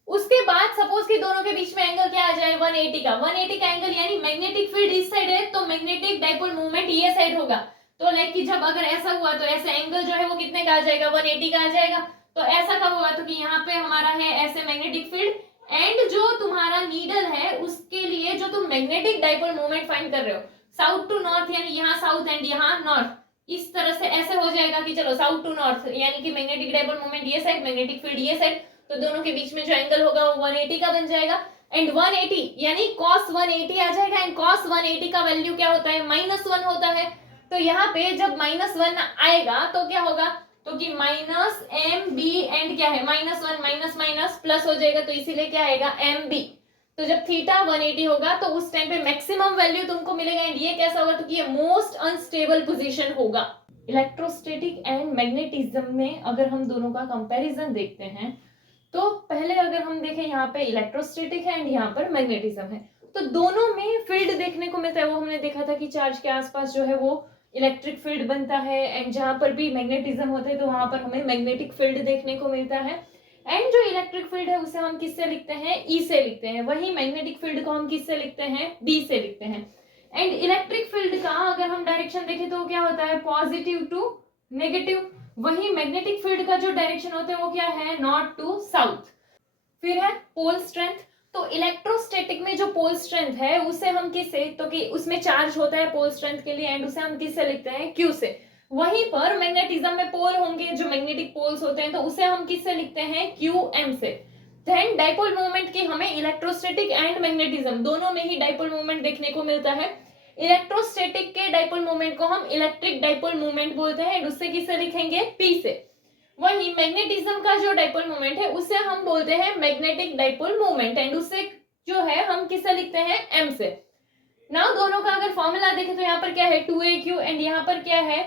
उसके बाद सपोज कि दोनों के बीच में एंगल क्या आ जाए, 180 का, 180 का एंगल, यानी मैग्नेटिक फील्ड इस साइड है तो मैग्नेटिक डाइपोल मूवमेंट ये साइड होगा। तो लाइक कि जब अगर ऐसा हुआ तो ऐसे एंगल जो है वो कितने का आ जाएगा, 180 का आ जाएगा। तो ऐसा कब होगा, तो कि यहाँ पे हमारा है ऐसे मैग्नेटिक फील्ड, एंड जो तुम्हारा नीडल है उसके लिए जो तुम मैग्नेटिक डाइपोल मूवमेंट फाइंड कर रहे हो, साउथ टू नॉर्थ, यानी यहाँ साउथ एंड यहाँ नॉर्थ, इस तरह से ऐसे हो जाएगा कि चलो साउथ टू नॉर्थ, यानी कि मैग्नेटिक डाइपोल मूवमेंट ये साइड, मैग्नेटिक फील्ड ये साइड, तो दोनों के बीच में जो एंगल होगा वो 180 का बन जाएगा। एंड 180 यानी cos 180 आ जाएगा, एंड cos 180 का वैल्यू क्या होता है, -1 होता है। तो यहाँ पे जब -1 आएगा तो क्या होगा, तो कि माइनस एम बी, एंड क्या है, -1 माइनस माइनस प्लस हो जाएगा, तो इसीलिए क्या आएगा, एम बी। तो जब थीटा 180 होगा तो उस टाइम पे मैक्सिमम वैल्यू तुमको मिलेगा, एंड ये कैसा होगा, तो कि ये मोस्ट अनस्टेबल पोजीशन होगा। इलेक्ट्रोस्टैटिक एंड मैग्नेटिज्म में अगर हम दोनों का कंपैरिजन देखते हैं तो पहले अगर हम देखें यहाँ पे इलेक्ट्रोस्टैटिक है एंड यहाँ पर मैग्नेटिज्म है, तो दोनों में फील्ड देखने को मिलता है। वो हमने देखा था कि चार्ज के आसपास जो है वो इलेक्ट्रिक फील्ड बनता है, एंड जहां पर भी मैग्नेटिज्म होता है तो वहां पर हमें मैग्नेटिक फील्ड देखने को मिलता है। एंड जो इलेक्ट्रिक फील्ड है उसे हम किससे लिखते हैं, ई से लिखते हैं, वही मैग्नेटिक फील्ड को हम किससे लिखते हैं, बी से लिखते हैं। एंड इलेक्ट्रिक फील्ड का अगर हम डायरेक्शन देखें तो क्या होता है, पॉजिटिव टू नेगेटिव, वही मैग्नेटिक फील्ड का जो डायरेक्शन होता है वो क्या है, नॉर्थ टू साउथ। फिर है पोल स्ट्रेंथ, तो इलेक्ट्रोस्टैटिक में जो पोल स्ट्रेंथ है उसे हम किससे, तो कि उसमें चार्ज होता है पोल स्ट्रेंथ के लिए, एंड उसे हम किससे लिखते हैं, क्यू से। वहीं पर मैग्नेटिज्म में पोल होंगे, जो मैग्नेटिक पोल्स होते हैं, तो उसे हम किससे लिखते हैं, क्यू एम से। देन डाइपोल मूवमेंट की हमें इलेक्ट्रोस्टैटिक एंड मैग्नेटिज्म दोनों में ही डाइपोल मूवमेंट देखने को मिलता है। इलेक्ट्रोस्टैटिक के डाइपोल मूवमेंट को हम इलेक्ट्रिक डाइपोल मूवमेंट बोलते हैं, एंड उससे किससे लिखेंगे, पी से। वही मैग्नेटिज्म का जो डाइपोल मूवमेंट है उसे हम बोलते हैं मैग्नेटिक डाइपोल मूवमेंट, एंड उससे जो है हम किससे लिखते हैं, एम से। नाउ दोनों का अगर फॉर्मूला देखें तो यहाँ पर क्या है, 2aq, एंड यहाँ पर क्या है,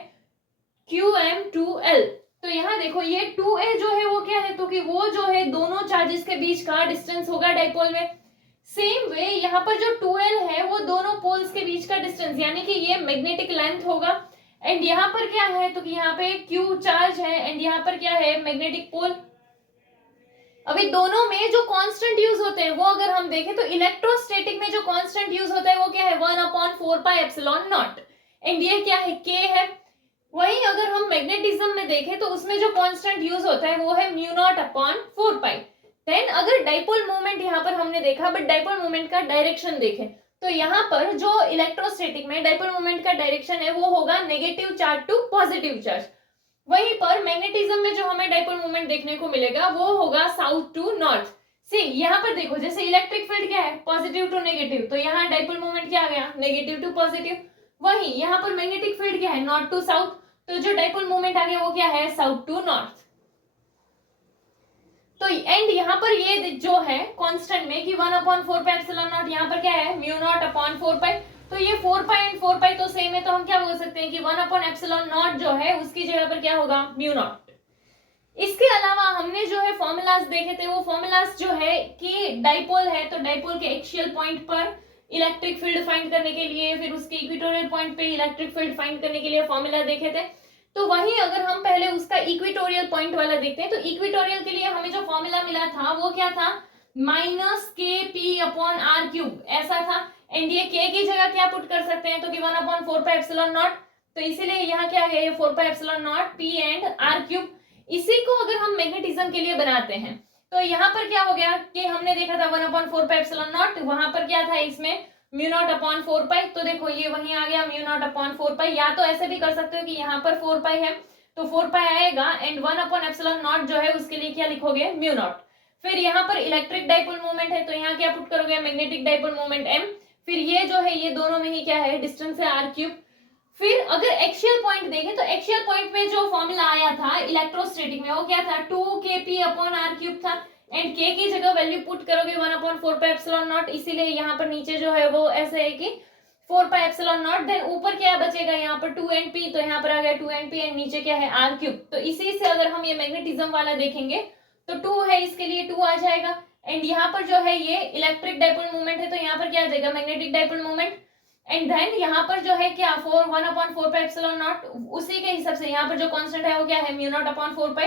qm2l। तो यहाँ देखो ये 2a जो है वो क्या है, तो कि वो जो है दोनों चार्जेस के बीच का डिस्टेंस होगा डाइपोल में। सेम वे यहाँ पर जो 2l है वो दोनों पोल्स के बीच का डिस्टेंस, यानी कि ये मैग्नेटिक लेंथ होगा। एंड यहाँ पर क्या है, तो कि यहाँ पे Q चार्ज है, एंड यहाँ पर क्या है, मैग्नेटिक पोल। अभी दोनों में जो कांस्टेंट यूज होते हैं वो अगर हम देखें तो इलेक्ट्रोस्टैटिक में जो कांस्टेंट यूज होता है वो क्या है, 1/4πε0, एंड ये क्या है, K है। वहीं अगर हम मैग्नेटिज्म में देखें तो उसमें जो कांस्टेंट यूज होता है वो है μ0/4π। देन अगर डाइपोल मूवमेंट यहाँ पर हमने देखा, बट डाइपोल मूवमेंट का डायरेक्शन देखें तो यहाँ पर जो इलेक्ट्रोस्टैटिक में डाइपोल मूवमेंट का डायरेक्शन है वो होगा negative charge to positive charge. वहीं पर मैग्नेटिज्म में जो हमें डाइपोल मूवमेंट देखने को मिलेगा वो होगा साउथ टू नॉर्थ। सी यहाँ पर देखो, जैसे इलेक्ट्रिक फील्ड क्या है, पॉजिटिव टू नेगेटिव, तो यहाँ डाइपोल मूवमेंट क्या आ गया, नेगेटिव टू पॉजिटिव। वहीं यहाँ पर मैग्नेटिक फील्ड क्या है, नॉर्थ टू साउथ, तो जो डाइपोल मूवमेंट आ गया वो क्या है, साउथ टू नॉर्थ। तो एंड यहाँ पर ये जो है कांस्टेंट में कि 1/4πε0, यहाँ पर क्या है, μ0/4π, तो ये 4π एंड 4π तो सेम है, तो हम क्या बोल सकते हैं कि 1/ε0 जो है उसकी जगह पर क्या होगा, μ0। इसके अलावा हमने जो है फॉर्मूलाज देखे थे, वो फॉर्मूलाज जो है कि डाइपोल है तो डाइपोल के एक्सियल पॉइंट पर इलेक्ट्रिक फील्ड फाइंड करने के लिए, फिर उसके इक्वेटोरियल पॉइंट पे इलेक्ट्रिक फील्ड फाइंड करने के लिए फॉर्मूला देखे थे। तो वहीं अगर हम पहले उसका इक्वेटोरियल पॉइंट वाला देखते हैं तो इक्वेटोरियल के लिए हमें जो फॉर्मूला मिला था वो क्या था, -kp/r³, ऐसा था। एंड ये k की जगह क्या पुट कर सकते हैं, तो कि 1/4πε0, तो इसीलिए यहाँ क्या है, 4πε0 p एंड r³। इसी को अगर हम मैग्नेटिज्म के लिए बनाते हैं तो यहाँ पर क्या हो गया कि हमने देखा था 1/4πε0, वहां पर क्या था इसमें μ0/4π, तो देखो ये वहीं आ गया μ0/4π, या तो ऐसे भी कर सकते हो कि यहाँ पर 4π है तो 4π आएगा एंड 1/ε0 जो है उसके लिए क्या लिखोगे μ0। फिर यहाँ पर इलेक्ट्रिक डाइपोल मोमेंट है तो यहाँ क्या पुट करोगे मैग्नेटिक डाइपोल मोमेंट m। फिर ये जो है ये दोनों में ही क्या है डिस्टेंस है r3। फिर अगर एक्सियल पॉइंट देखें तो एक्सियल पॉइंट पे जो फॉर्मूला आया था इलेक्ट्रोस्टैटिक में वो क्या था 2kp/r³ था एंड k की जगह वैल्यू पुट करोगे 1/4πε0, इसीलिए यहाँ पर नीचे जो है वो ऐसे है कि 4πε0, देन ऊपर क्या बचेगा यहाँ पर 2np, तो यहाँ पर आ गया 2np एंड नीचे क्या है r³। तो इसी से अगर हम ये मैग्नेटिज्म वाला देखेंगे तो 2 है इसके लिए 2 आ जाएगा एंड यहाँ पर जो है ये इलेक्ट्रिक डाइपोल मोमेंट है तो यहाँ पर क्या आ जाएगा magnetic dipole moment and then यहाँ पर जो है क्या 1/4πε0, उसी के हिसाब से यहाँ पर जो कांस्टेंट है वो क्या है μ0/4π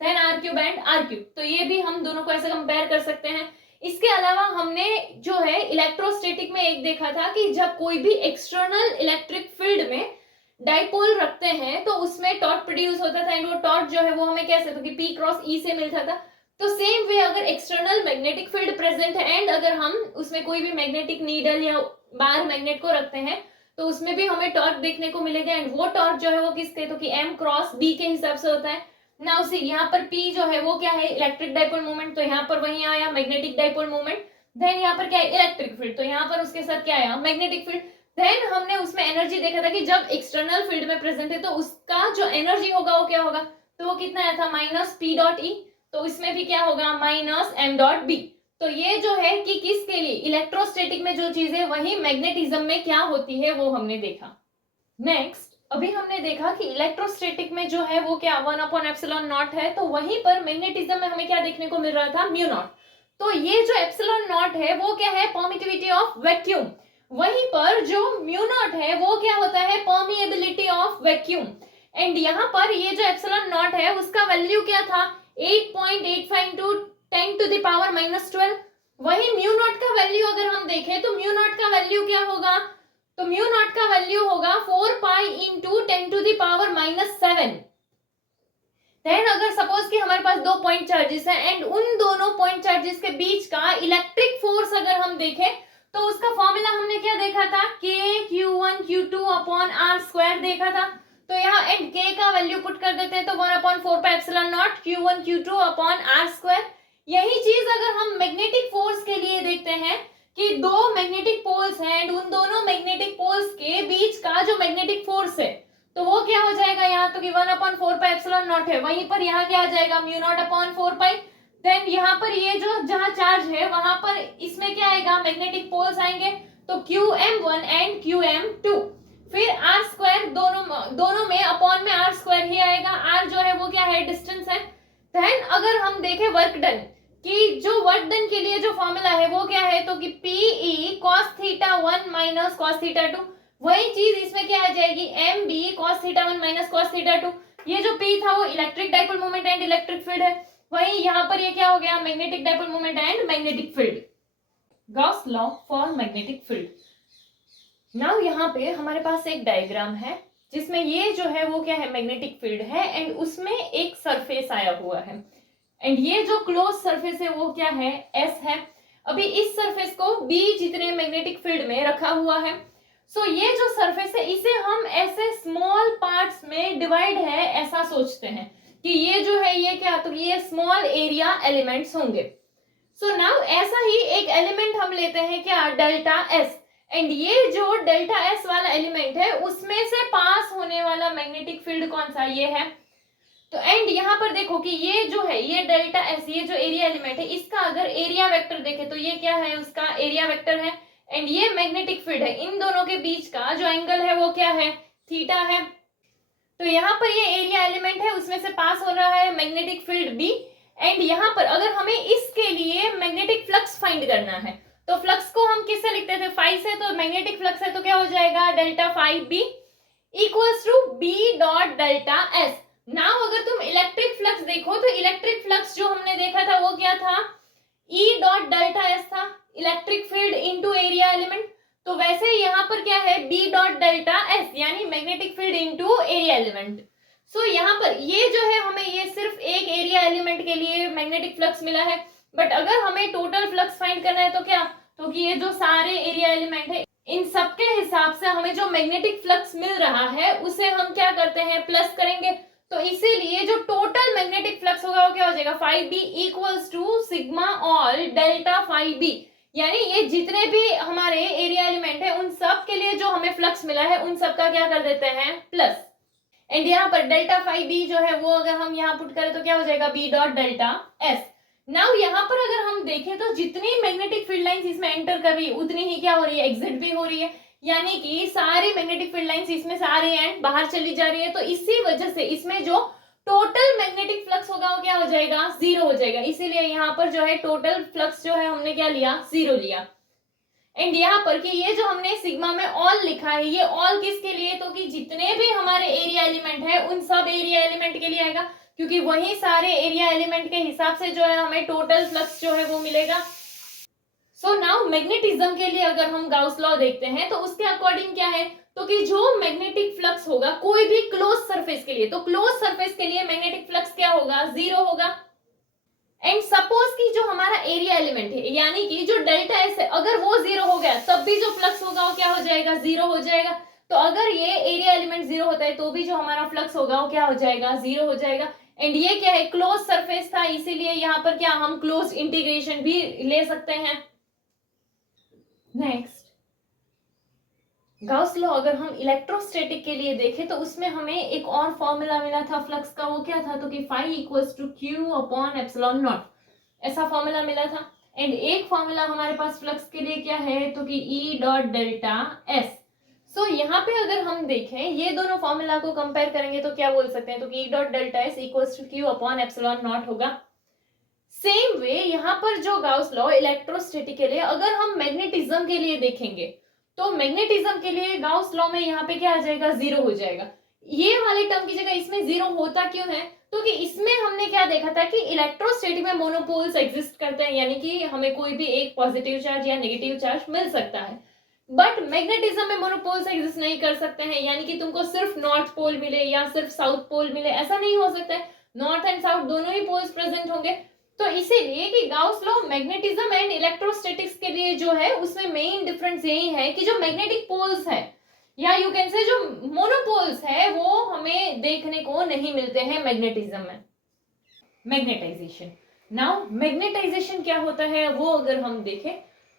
देन r³ एंड r³। तो ये भी हम दोनों को ऐसे कंपेयर कर सकते हैं। इसके अलावा हमने जो है इलेक्ट्रोस्टैटिक में एक देखा था कि जब कोई भी एक्सटर्नल इलेक्ट्रिक फील्ड में डाइपोल रखते हैं तो उसमें टॉर्क प्रोड्यूस होता था एंड वो टॉर्क जो है वो हमें कैसे तो कि P×E से मिलता था। तो सेम वे अगर एक्सटर्नल मैग्नेटिक फील्ड प्रेजेंट है एंड अगर हम उसमें कोई भी मैग्नेटिक नीडल या बार मैग्नेट को रखते हैं तो उसमें भी हमें टॉर्क देखने को मिलेगा एंड वो टॉर्क जो है वो किसके तो कि M×B के हिसाब से होता है ना। उसी यहाँ पर P जो है वो क्या है इलेक्ट्रिक डाइपोल मोमेंट, तो यहाँ पर वही आया मैग्नेटिक डाइपोल मोमेंट। देन यहाँ पर क्या है इलेक्ट्रिक फील्ड, तो यहाँ पर उसके साथ क्या आया मैग्नेटिक फील्ड। देन हमने उसमें एनर्जी देखा था कि जब एक्सटर्नल फील्ड में प्रेजेंट है तो उसका जो एनर्जी होगा वो क्या होगा, तो वो कितना आया था -P.E, तो इसमें भी क्या होगा -M.B। तो ये जो है कि किसके लिए इलेक्ट्रोस्टैटिक में जो चीज है वही मैग्नेटिज्म में क्या होती है वो हमने देखा। नेक्स्ट अभी हमने देखा कि इलेक्ट्रोस्टैटिक में जो है वो क्या 1/ε0 है, तो वहीं पर मैग्नेटिज्म में हमें क्या देखने को मिल रहा था μ0। तो ये जो ε0 है वो क्या है परमिटिविटी ऑफ वैक्यूम, वहीं पर जो μ0 है वो क्या होता है परमिएबिलिटी ऑफ वैक्यूम। एंड यहाँ पर ये जो ε0 है उसका वैल्यू क्या था 8.85 into 10⁻⁻12। वही μ0 का वैल्यू अगर हम देखें तो μ0 का वैल्यू क्या होगा, तो μ0 का वैल्यू होगा 4π into 10⁻⁻7। देन अगर सपोज कि हमारे पास दो पॉइंट चार्जेस हैं एंड उन दोनों पॉइंट चार्जेस के बीच का इलेक्ट्रिक फोर्स अगर हम देखें तो उसका फॉर्मूला हमने क्या देखा था K(Q1Q2)/r² देखा था। तो यहाँ एंड K का वैल्यू पुट कर देते हैं तो 1/4πε0 Q1Q2/r²। यही चीज अगर हम मैग्नेटिक फोर्स के लिए देखते हैं कि दो मैग्नेटिक पोल्स हैं एंड उन दोनों मैग्नेटिक पोल्स के बीच का जो मैग्नेटिक फोर्स है तो वो क्या हो जाएगा यहाँ तो कि 1/4πε0 है, वहीं पर यहाँ क्या आ जाएगा μ0/4π। देन यहाँ पर ये जो जहाँ चार्ज है वहां पर इसमें क्या आएगा मैग्नेटिक पोल्स आएंगे तो Qm1 एंड Qm2। फिर r² दोनों में अपॉन में r² ही आएगा, r जो है वो क्या है डिस्टेंस है। देन अगर हम देखें वर्क डन कि जो वर्क डन के लिए जो फॉर्मूला है वो क्या है तो कि Pe cos θ1 - cos θ2, वही चीज इसमें क्या आ जाएगी Mb cos θ1 - cos θ2। ये जो P था वो electric dipole moment and electric field है, वही यहाँ पर ये क्या हो गया magnetic dipole moment and magnetic field. Gauss law for magnetic field. Now यहाँ पे हमारे पास एक डायग्राम है जिसमें ये जो है वो क्या है मैग्नेटिक फील्ड है एंड उसमें एक सरफेस आया हुआ है एंड ये जो क्लोज सरफेस है वो क्या है S है। अभी इस सरफेस को B जितने मैग्नेटिक फील्ड में रखा हुआ है। सो ये जो सरफेस है इसे हम ऐसे स्मॉल पार्ट्स में डिवाइड है ऐसा सोचते हैं कि ये जो है ये क्या तो ये स्मॉल एरिया एलिमेंट्स होंगे। सो नाउ ऐसा ही एक एलिमेंट हम लेते हैं क्या डेल्टा S एंड ये जो डेल्टा S वाला एलिमेंट है उसमें से पास होने वाला मैग्नेटिक फील्ड कौन सा ये है। तो एंड यहाँ पर देखो कि ये जो है ये डेल्टा S ये जो एरिया एलिमेंट है इसका अगर एरिया वेक्टर देखे तो ये क्या है उसका एरिया वेक्टर है एंड ये मैग्नेटिक फील्ड है, इन दोनों के बीच का जो एंगल है वो क्या है थीटा है। तो यहाँ पर ये एरिया एलिमेंट है उसमें से पास हो रहा है मैग्नेटिक फील्ड B एंड यहाँ पर अगर हमें इसके लिए मैग्नेटिक फ्लक्स फाइंड करना है तो फ्लक्स को हम किससे लिखते थे फाई से, तो मैग्नेटिक फ्लक्स है तो क्या हो जाएगा delta phi B equals to B dot delta S। Now अगर तुम इलेक्ट्रिक फ्लक्स देखो तो इलेक्ट्रिक फ्लक्स जो हमने देखा था वो क्या था E डॉट डेल्टा S था, electric field into area element. तो वैसे यहाँ पर क्या है B डॉट डेल्टा S यानी magnetic field into area element. So यहाँ पर ये जो है हमें ये सिर्फ एक एरिया एलिमेंट के लिए मैग्नेटिक फ्लक्स मिला है, बट अगर हमें टोटल फ्लक्स फाइंड करना है तो क्या, तो कि ये जो सारे एरिया एलिमेंट है इन सबके हिसाब से हमें जो मैग्नेटिक फ्लक्स मिल रहा है उसे हम क्या करते हैं, प्लस करेंगे। तो इसीलिए जो टोटल मैग्नेटिक फ्लक्स होगा वो क्या हो जाएगा, phi B equals to sigma all delta phi B, यानी ये जितने भी हमारे एरिया एलिमेंट है उन सब के लिए जो हमें फ्लक्स मिला है उन सब का क्या कर देते हैं, प्लस। एंड यहाँ पर डेल्टा फाई बी जो है वो अगर हम यहाँ पुट करें तो क्या हो जाएगा, B dot delta S. Now यहाँ पर अगर हम देखें तो जितनी मैग्नेटिक फील्ड लाइंस इसमें एंटर कर रही है उतनी ही क्या हो रही है, एग्जिट भी हो रही है, यानी कि सारी मैग्नेटिक फील्ड लाइंस इसमें से आ रही है बाहर चली जा रही है। तो इसी वजह से इसमें जो टोटल मैग्नेटिक फ्लक्स होगा वो क्या हो जाएगा, जीरो हो जाएगा। इसीलिए यहाँ पर जो है टोटल फ्लक्स जो है हमने क्या लिया, जीरो लिया। एंड यहाँ पर कि ये जो हमने सिग्मा में ऑल लिखा है, ये ऑल किसके लिए, तो कि जितने भी हमारे एरिया एलिमेंट है उन सब एरिया एलिमेंट के लिए आएगा, क्योंकि वही सारे एरिया एलिमेंट के हिसाब से जो है हमें टोटल फ्लक्स जो है वो मिलेगा। सो नाउ मैग्नेटिज्म के लिए अगर हम गाउस लॉ देखते हैं तो उसके अकॉर्डिंग क्या है, तो कि जो मैग्नेटिक फ्लक्स होगा कोई भी क्लोज सरफेस के लिए, तो क्लोज सरफेस के लिए मैग्नेटिक फ्लक्स क्या होगा, जीरो होगा। एंड सपोज कि जो हमारा एरिया एलिमेंट है यानी कि जो डेल्टा एस है अगर वो जीरो हो गया तब भी जो फ्लक्स होगा वो क्या हो जाएगा, जीरो हो जाएगा। तो अगर ये एरिया एलिमेंट जीरो होता है तो भी जो हमारा फ्लक्स होगा वो क्या हो जाएगा, जीरो हो जाएगा। एंड ये क्या है, क्लोज सरफेस था, इसीलिए यहाँ पर क्या हम क्लोज इंटीग्रेशन भी ले सकते हैं। नेक्स्ट गाउस लॉ अगर हम इलेक्ट्रोस्टैटिक के लिए देखें तो उसमें हमें एक और फॉर्मूला मिला था फ्लक्स का, वो क्या था, तो कि phi equals to Q upon epsilon naught, ऐसा फॉर्मूला मिला था। एंड एक फॉर्मूला हमारे पास फ्लक्स के लिए क्या है, तो कि ई डॉट डेल्टा एस। सो यहाँ पे अगर हम देखें ये दोनों फॉर्मूला को कंपेयर करेंगे तो क्या बोल सकते हैं, तो कि E dot delta S equals to Q upon epsilon naught होगा। सेम वे यहाँ पर जो गाउस लॉ इलेक्ट्रोस्टैटिक के लिए अगर हम मैग्नेटिज्म के लिए देखेंगे तो मैग्नेटिज्म के लिए गाउस लॉ में यहाँ पे क्या आ जाएगा, जीरो हो जाएगा। ये वाली टर्म की जगह इसमें जीरो होता क्यों है, तो कि इसमें हमने क्या देखा था कि इलेक्ट्रोस्टैटिक में मोनोपोल्स एग्जिस्ट करते हैं, यानी कि हमें कोई भी एक पॉजिटिव चार्ज या नेगेटिव चार्ज मिल सकता है। बट मैग्नेटिज्म में मोनोपोल्स एग्जिस्ट नहीं कर सकते हैं, यानी कि तुमको सिर्फ नॉर्थ पोल मिले या सिर्फ साउथ पोल मिले, ऐसा नहीं हो सकता है। नॉर्थ एंड साउथ दोनों ही पोल्स प्रेजेंट होंगे। तो इसीलिए कि Gauss law magnetism and electrostatics के लिए जो है उसमें मेन डिफरेंस यही है कि जो मैग्नेटिक पोल्स है या यू कैन से जो मोनोपोल्स है वो हमें देखने को नहीं मिलते हैं मैग्नेटिज्म में। मैग्नेटाइजेशन, नाउ मैग्नेटाइजेशन क्या होता है वो अगर हम देखें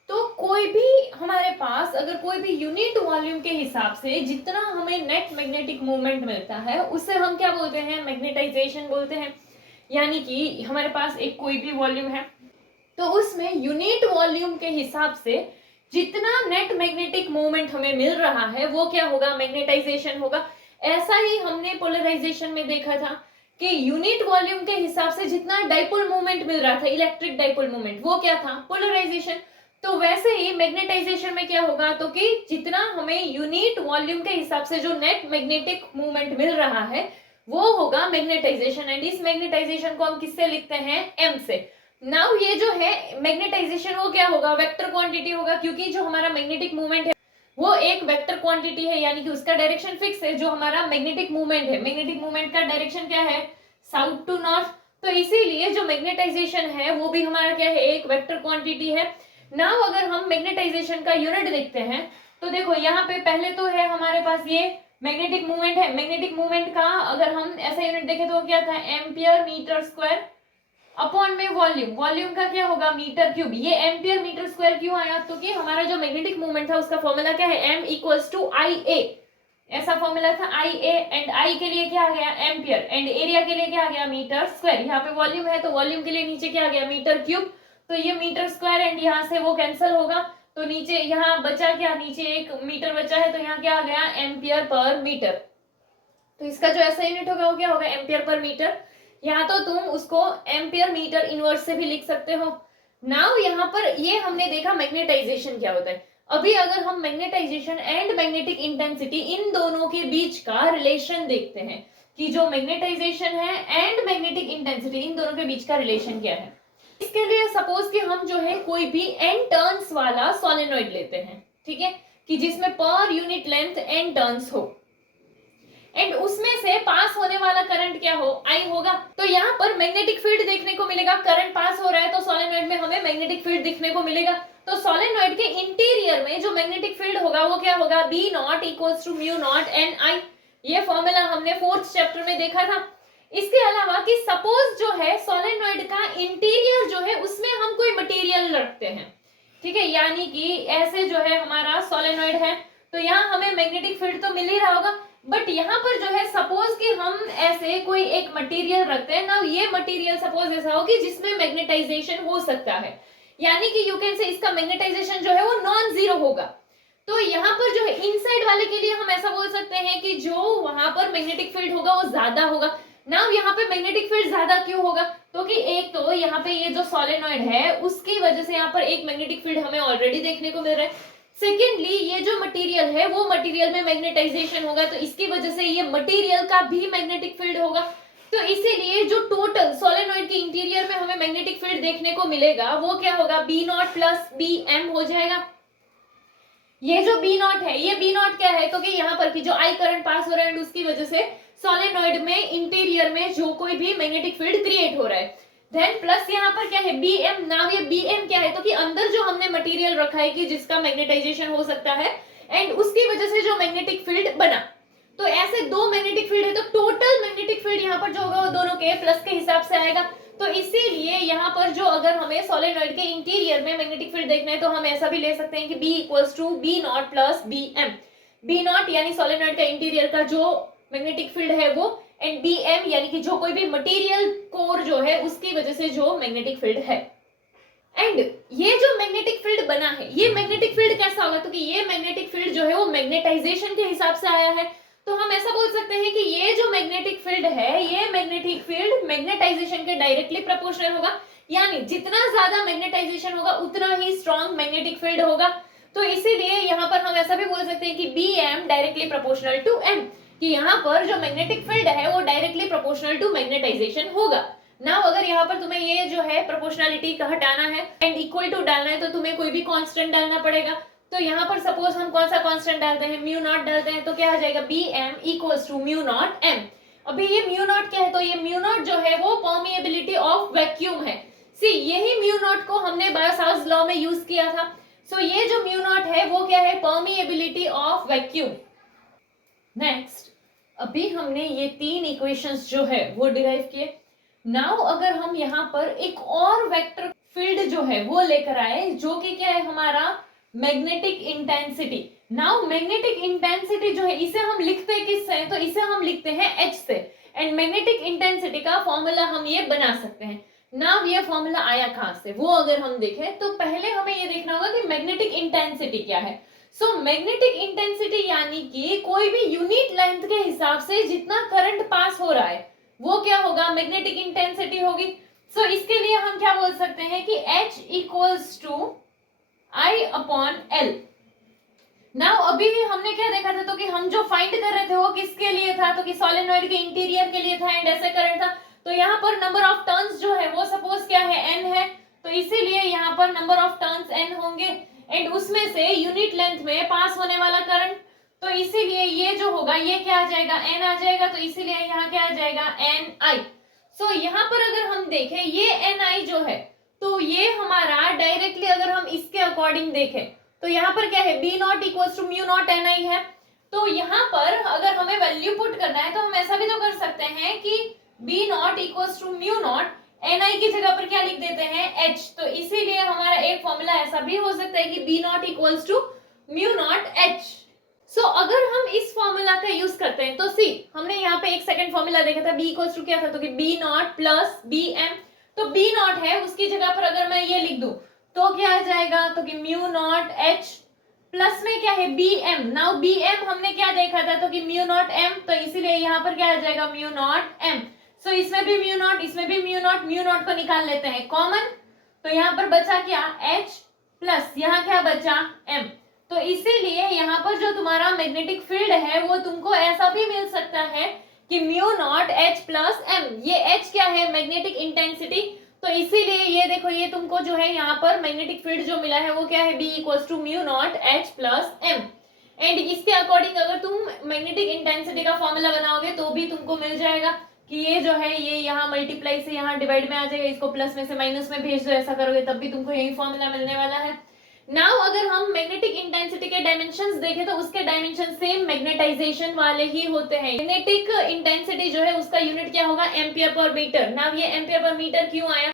तो कोई भी हमारे पास अगर कोई भी यूनिट वॉल्यूम के हिसाब से जितना हमें नेट मैग्नेटिक मूवमेंट मिलता है उसे हम क्या बोलते हैं, मैग्नेटाइजेशन बोलते हैं। यानी कि हमारे पास एक कोई भी वॉल्यूम है तो उसमें यूनिट वॉल्यूम के हिसाब से जितना नेट मैग्नेटिक मूवमेंट हमें मिल रहा है वो क्या होगा, मैग्नेटाइजेशन होगा। ऐसा ही हमने पोलराइजेशन में देखा था कि यूनिट वॉल्यूम के हिसाब से जितना डाइपोल मूवमेंट मिल रहा था, इलेक्ट्रिक डाइपोल मूवमेंट, वो क्या था, पोलराइजेशन। तो वैसे ही मैग्नेटाइजेशन में क्या होगा, तो कि जितना हमें यूनिट वॉल्यूम के हिसाब से जो नेट मैग्नेटिक मूवमेंट मिल रहा है वो होगा मैग्नेटाइजेशन। एंड इस मैग्नेटाइजेशन को हम किससे लिखते हैं, एम से। नाउ ये जो है मैग्नेटाइजेशन वो क्या होगा, वेक्टर क्वांटिटी होगा, क्योंकि जो हमारा मैग्नेटिक मूवमेंट है वो एक वेक्टर क्वांटिटी है, यानी कि उसका डायरेक्शन फिक्स है। जो हमारा मैग्नेटिक मूवमेंट है, मैग्नेटिक मूवमेंट का डायरेक्शन क्या है, साउथ टू नॉर्थ। तो इसीलिए जो मैग्नेटाइजेशन है वो भी हमारा क्या है, एक वेक्टर क्वांटिटी है। नाउ अगर हम मैग्नेटाइजेशन का यूनिट देखते हैं तो देखो यहाँ पे पहले तो है हमारे पास ये मैग्नेटिक मूवमेंट है। मैग्नेटिक मूवमेंट का अगर हम ऐसा यूनिट देखें तो क्या था, एम्पियर मीटर स्क्वायर अपॉन में वॉल्यूम, वॉल्यूम का क्या होगा, मीटर क्यूब। ये एम्पियर मीटर स्क्वायर क्यों आया, तो कि हमारा जो मैग्नेटिक मूवमेंट था उसका फॉर्मूला क्या है, एम इक्वल्स टू आई ए, ऐसा फॉर्मूला था आई ए। एंड आई के लिए क्या आ गया, एम्पियर। एंड एरिया के लिए क्या आ गया, मीटर स्क्वायर। यहाँ पे वॉल्यूम है तो वॉल्यूम के लिए नीचे क्या आ गया, मीटर क्यूब। तो ये मीटर स्क्वायर एंड यहाँ से वो कैंसिल होगा तो नीचे यहाँ बचा क्या, नीचे एक मीटर बचा है तो यहाँ क्या आ गया, एम्पियर पर मीटर। तो इसका जो ऐसा यूनिट होगा वो क्या होगा, एम्पियर पर मीटर। यहाँ तो तुम उसको एम्पियर मीटर इनवर्स से भी लिख सकते हो। नाउ यहाँ पर ये हमने देखा मैग्नेटाइजेशन क्या होता है। अभी अगर हम magnetization and magnetic intensity in दोनों के बीच का रिलेशन देखते हैं कि जो मैग्नेटाइजेशन है एंड मैग्नेटिक इंटेंसिटी इन दोनों के बीच का रिलेशन क्या है। इसके लिए सपोज कि हम जो है कोई भी n टर्न्स वाला सोलेनॉइड लेते हैं, ठीक है, कि जिसमें per unit length n turns हो। एंड उसमें से पास होने वाला क्या हो, I होगा। तो यहाँ पर मैग्नेटिक फील्ड देखने को मिलेगा, करंट पास हो रहा है तो सोलेनोइड में हमें मैग्नेटिक फील्ड दिखने को मिलेगा। तो सोलेनोइड के इंटीरियर में जो मैग्नेटिक फील्ड होगा वो क्या होगा, B naught equals to mu naught n I. ये फॉर्मूला हमने 4th चैप्टर में देखा था। इसके अलावा कि सपोज जो है सोलेनोइड का इंटीरियर जो है उसमें हम कोई मटेरियल रखते हैं, ठीक है, यानी कि ऐसे जो है हमारा सोलेनोइड है, तो यहाँ हमें मैग्नेटिक फील्ड तो मिल ही रहा होगा, बट यहाँ पर जो है सपोज कि हम ऐसे कोई एक मटेरियल रखते हैं ना, ये मटेरियल सपोज ऐसा हो कि जिसमें मैग्नेटाइजेशन हो सकता है, यानी कि यू कैन से इसका मैग्नेटाइजेशन जो है वो नॉन जीरो होगा। तो यहाँ पर जो है इनसाइड वाले के लिए हम ऐसा बोल सकते हैं कि जो वहां पर मैग्नेटिक फील्ड होगा वो ज्यादा होगा। नाउ यहाँ पे मैग्नेटिक फील्ड ज्यादा क्यों होगा, तो कि एक तो यहाँ पे ये जो सोलेनोइड है उसकी वजह से यहाँ पर एक मैग्नेटिक फील्ड हमें ऑलरेडी देखने को मिल रहा है। सेकेंडली ये जो मटेरियल है वो मटेरियल में मैग्नेटाइजेशन होगा, तो इसकी वजह से ये मटेरियल का भी मैग्नेटिक फील्ड होगा। तो इसीलिए जो टोटल सोलेनोइड के इंटीरियर में हमें मैग्नेटिक फील्ड देखने को मिलेगा वो क्या होगा, B naught plus B M हो जाएगा। ये जो बी नॉट है, ये बी नॉट क्या है, क्योंकि यहाँ पर की जो आई करंट पास हो रहा है उसकी वजह से सोलेनोइड में इंटीरियर में जो कोई भी मैग्नेटिक फील्ड क्रिएट हो रहा है। देन प्लस यहाँ पर क्या है, बी एम। नाम ये बी एम क्या है, तो कि अंदर जो हमने मटेरियल रखा है कि जिसका मैग्नेटाइजेशन हो सकता है एंड उसकी वजह से जो मैग्नेटिक फील्ड बना, तो ऐसे दो मैग्नेटिक फील्ड है तो टोटल मैग्नेटिक फील्ड यहाँ पर जो होगा वो दोनों के प्लस के हिसाब से आएगा। तो इसीलिए यहाँ पर जो अगर हमें सोलेनोइड के इंटीरियर में मैग्नेटिक फील्ड देखना है तो हम ऐसा भी ले सकते हैं कि B equals to B naught plus B M. B naught यानी सोलेनोइड का इंटीरियर का जो मैग्नेटिक फील्ड है वो, एंड बी एम यानी कि जो कोई भी मटेरियल कोर जो है उसकी वजह से जो मैग्नेटिक फील्ड है। एंड ये जो मैग्नेटिक फील्ड बना है, ये मैग्नेटिक फील्ड कैसा होगा, तो कि ये मैग्नेटिक फील्ड जो है वो मैग्नेटाइजेशन के हिसाब से आया है। तो हम ऐसा बोल सकते हैं कि ये जो मैग्नेटिक फील्ड है, ये मैग्नेटिक फील्ड मैग्नेटाइजेशन के डायरेक्टली प्रोपोर्शनल होगा, यानी जितना ज्यादा मैग्नेटाइजेशन होगा उतना ही स्ट्रॉन्ग मैग्नेटिक फील्ड होगा। तो इसीलिए यहाँ पर हम ऐसा भी बोल सकते हैं कि B M directly proportional to M, कि यहाँ पर जो मैग्नेटिक फील्ड है वो डायरेक्टली प्रोपोर्शनल टू मैग्नेटाइजेशन होगा। नाउ अगर यहाँ पर तुम्हें ये जो है प्रोपोर्शनलिटी का हटाना है एंड इक्वल टू डालना है तो तुम्हें कोई भी कांस्टेंट डालना पड़ेगा। तो यहाँ पर सपोज हम कौन सा कांस्टेंट डालते हैं, म्यू नॉट डालते हैं, तो क्या आ जाएगा, B M equals to mu naught M. अभी ये म्यू नॉट क्या है, तो ये म्यू नॉट जो है वो परमिएबिलिटी ऑफ वैक्यूम है। सी यही म्यू नॉट को हमने बायो-सावर्ट्स लॉ में यूज किया था। सो ये जो म्यू नॉट है वो क्या है, परमिएबिलिटी ऑफ वैक्यूम। नेक्स्ट, अभी हमने ये 3 इक्वेशंस जो है वो डिराइव किए। नाउ अगर हम यहाँ पर एक और वेक्टर फील्ड जो है वो लेकर आए जो कि क्या है हमारा magnetic intensity. Now magnetic intensity जो है इसे हम लिखते हैं किससे, तो इसे हम लिखते हैं H से, एंड मैग्नेटिक इंटेंसिटी का फॉर्मूला हम ये बना सकते हैं। नाउ ये फॉर्मूला आया कहां से, वो अगर हम देखें तो पहले हमें ये देखना होगा कि मैग्नेटिक इंटेंसिटी क्या है। सो मैग्नेटिक इंटेंसिटी यानी कि कोई भी यूनिट लेंथ के हिसाब से जितना करंट पास हो रहा है वो क्या होगा, मैग्नेटिक इंटेंसिटी होगी। सो इसके लिए हम क्या बोल सकते हैं कि H equals to I upon L। Now अभी हमने क्या देखा था, तो कि हम जो फाइंड कर रहे थे वो किसके लिए था, तो कि सोलेनोइड के इंटीरियर के लिए था एंड ऐसे करंट था। तो यहाँ पर नंबर ऑफ टर्न्स जो है वो सपोज क्या है, n है, तो इसीलिए यहाँ पर नंबर ऑफ टर्न्स n होंगे एंड उसमें से यूनिट लेंथ में पास होने वाला करंट, तो इसीलिए ये जो होगा ये क्या आ जाएगा, n आ जाएगा, तो इसीलिए यहाँ क्या आ जाएगा, ni। सो यहाँ पर अगर हम देखें ये ni जो है तो ये हमारा डायरेक्टली अगर हम इसके अकॉर्डिंग देखें तो यहाँ पर क्या है, B naught equals to mu naught n I है। तो यहाँ पर अगर हमें वैल्यू पुट करना है तो हम ऐसा भी तो कर सकते हैं कि B naught equals to mu naught n I की जगह पर क्या लिख देते हैं, एच। तो इसीलिए हमारा एक फॉर्मूला ऐसा भी हो सकता है कि B naught equals to mu naught h. So अगर हम इस फॉर्मूला का यूज करते हैं तो सी हमने यहाँ पे एक सेकंड फॉर्मूला देखा था, बी इक्वल्स टू क्या था, तो कि B naught plus B M. तो बी नॉट है उसकी जगह पर अगर मैं ये लिख दूं तो क्या आ जाएगा, तो कि म्यू नॉट एच प्लस में क्या है, B M. Now B M हमने क्या देखा था, तो कि म्यू नॉट एम, तो इसीलिए यहाँ पर क्या आ जाएगा, म्यू नॉट एम। सो इसमें भी म्यू नॉट, इसमें भी म्यू नॉट को निकाल लेते हैं कॉमन, तो यहाँ पर बचा क्या, एच प्लस यहाँ क्या बचा, एम। तो इसीलिए यहाँ पर जो तुम्हारा मैग्नेटिक फील्ड है वो तुमको ऐसा भी मिल सकता है कि mu naught H plus M. ये एच क्या है, मैग्नेटिक इंटेंसिटी, तो इसीलिए ये देखो ये तुमको जो है यहाँ पर मैग्नेटिक फील्ड जो मिला है वो क्या है, B equals to mu naught H plus M. And इसके अकॉर्डिंग अगर तुम मैग्नेटिक इंटेंसिटी का फॉर्मूला बनाओगे तो भी तुमको मिल जाएगा। कि ये जो है ये यहाँ मल्टीप्लाई से यहाँ डिवाइड में आ जाएगा, इसको प्लस में से माइनस में भेज दो, ऐसा करोगे तब भी तुमको यही फॉर्मूला मिलने वाला है। नाउ अगर हम मैग्नेटिक इंटेंसिटी के डायमेंशंस देखें तो उसके डायमेंशन सेम मैग्नेटाइजेशन वाले ही होते हैं। मैग्नेटिक इंटेंसिटी जो है उसका यूनिट क्या होगा, एम्पियर पर मीटर। नाउ ये एम्पियर पर मीटर क्यों आया,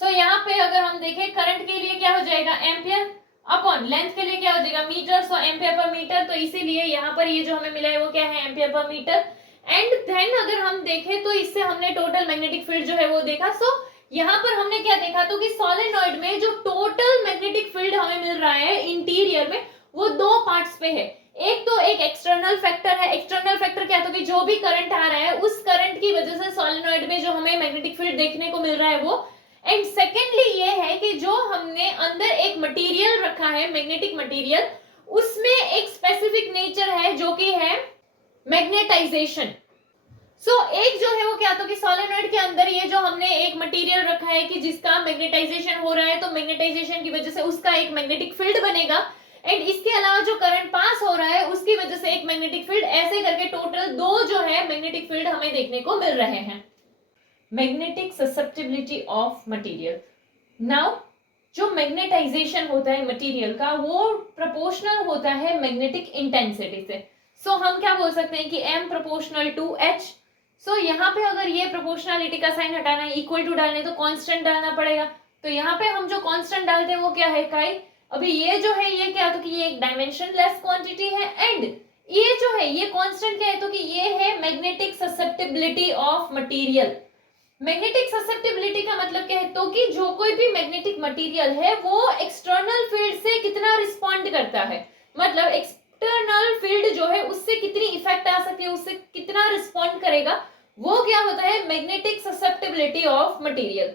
यहाँ पे अगर हम देखें करंट के लिए क्या हो जाएगा, एम्पियर अपॉन लेंथ के लिए क्या हो जाएगा, मीटर, सो एम्पियर पर मीटर, तो इसीलिए यहाँ पर ये जो हमें मिला है वो क्या है, ampere per metre. And then अगर हम देखें तो इससे हमने टोटल मैग्नेटिक फील्ड जो है वो देखा। सो यहाँ पर हमने क्या देखा, तो कि सोलेनॉइड में जो टोटल मैग्नेटिक फील्ड हमें मिल रहा है इंटीरियर में वो दो पार्ट्स पे है। एक तो एक एक्सटर्नल फैक्टर है, एक्सटर्नल फैक्टर क्या, तो कि जो भी करंट आ रहा है उस करंट की वजह से सोलेनॉइड में जो हमें मैग्नेटिक फील्ड देखने को मिल रहा है वो। एंड सेकेंडली ये है कि जो हमने अंदर एक मटेरियल रखा है, मैग्नेटिक मटेरियल, उसमें एक स्पेसिफिक नेचर है जो कि है मैग्नेटाइजेशन। एक जो है वो क्या, तो कि सोलेनॉइड के अंदर ये जो हमने एक मटेरियल रखा है कि जिसका मैग्नेटाइजेशन हो रहा है, तो मैग्नेटाइजेशन की वजह से उसका एक मैग्नेटिक फील्ड बनेगा। एंड इसके अलावा जो करंट पास हो रहा है उसकी वजह से एक मैग्नेटिक फील्ड, ऐसे करके टोटल दो जो है मैग्नेटिक फील्ड हमें देखने को मिल रहे हैं। Magnetic susceptibility of material. Now जो मैग्नेटाइजेशन होता है मटेरियल का वो प्रोपोर्शनल होता है मैग्नेटिक इंटेंसिटी से। हम क्या बोल सकते हैं कि m प्रोपोर्शनल टू h। यहाँ पे अगर ये प्रोपोर्शनलिटी का साइन हटाना है, इक्वल टू डालने तो कांस्टेंट डालना पड़ेगा। तो यहाँ पे हम जो कांस्टेंट डालते हैं वो क्या है, काई। अभी ये जो है ये क्या, तो कि ये एक डायमेंशनलेस क्वांटिटी है। एंड ये जो है ये कांस्टेंट क्या है, तो कि ये है magnetic susceptibility of material. Magnetic susceptibility का मतलब क्या है, तो कि जो कोई भी मैग्नेटिक मटेरियल है वो एक्सटर्नल फील्ड से कितना रिस्पॉन्ड करता है, मतलब एक्सटर्नल फील्ड जो है उससे कितनी इफेक्ट आ सकती है, उससे कितना रिस्पॉन्ड करेगा, वो क्या होता है, magnetic susceptibility of material.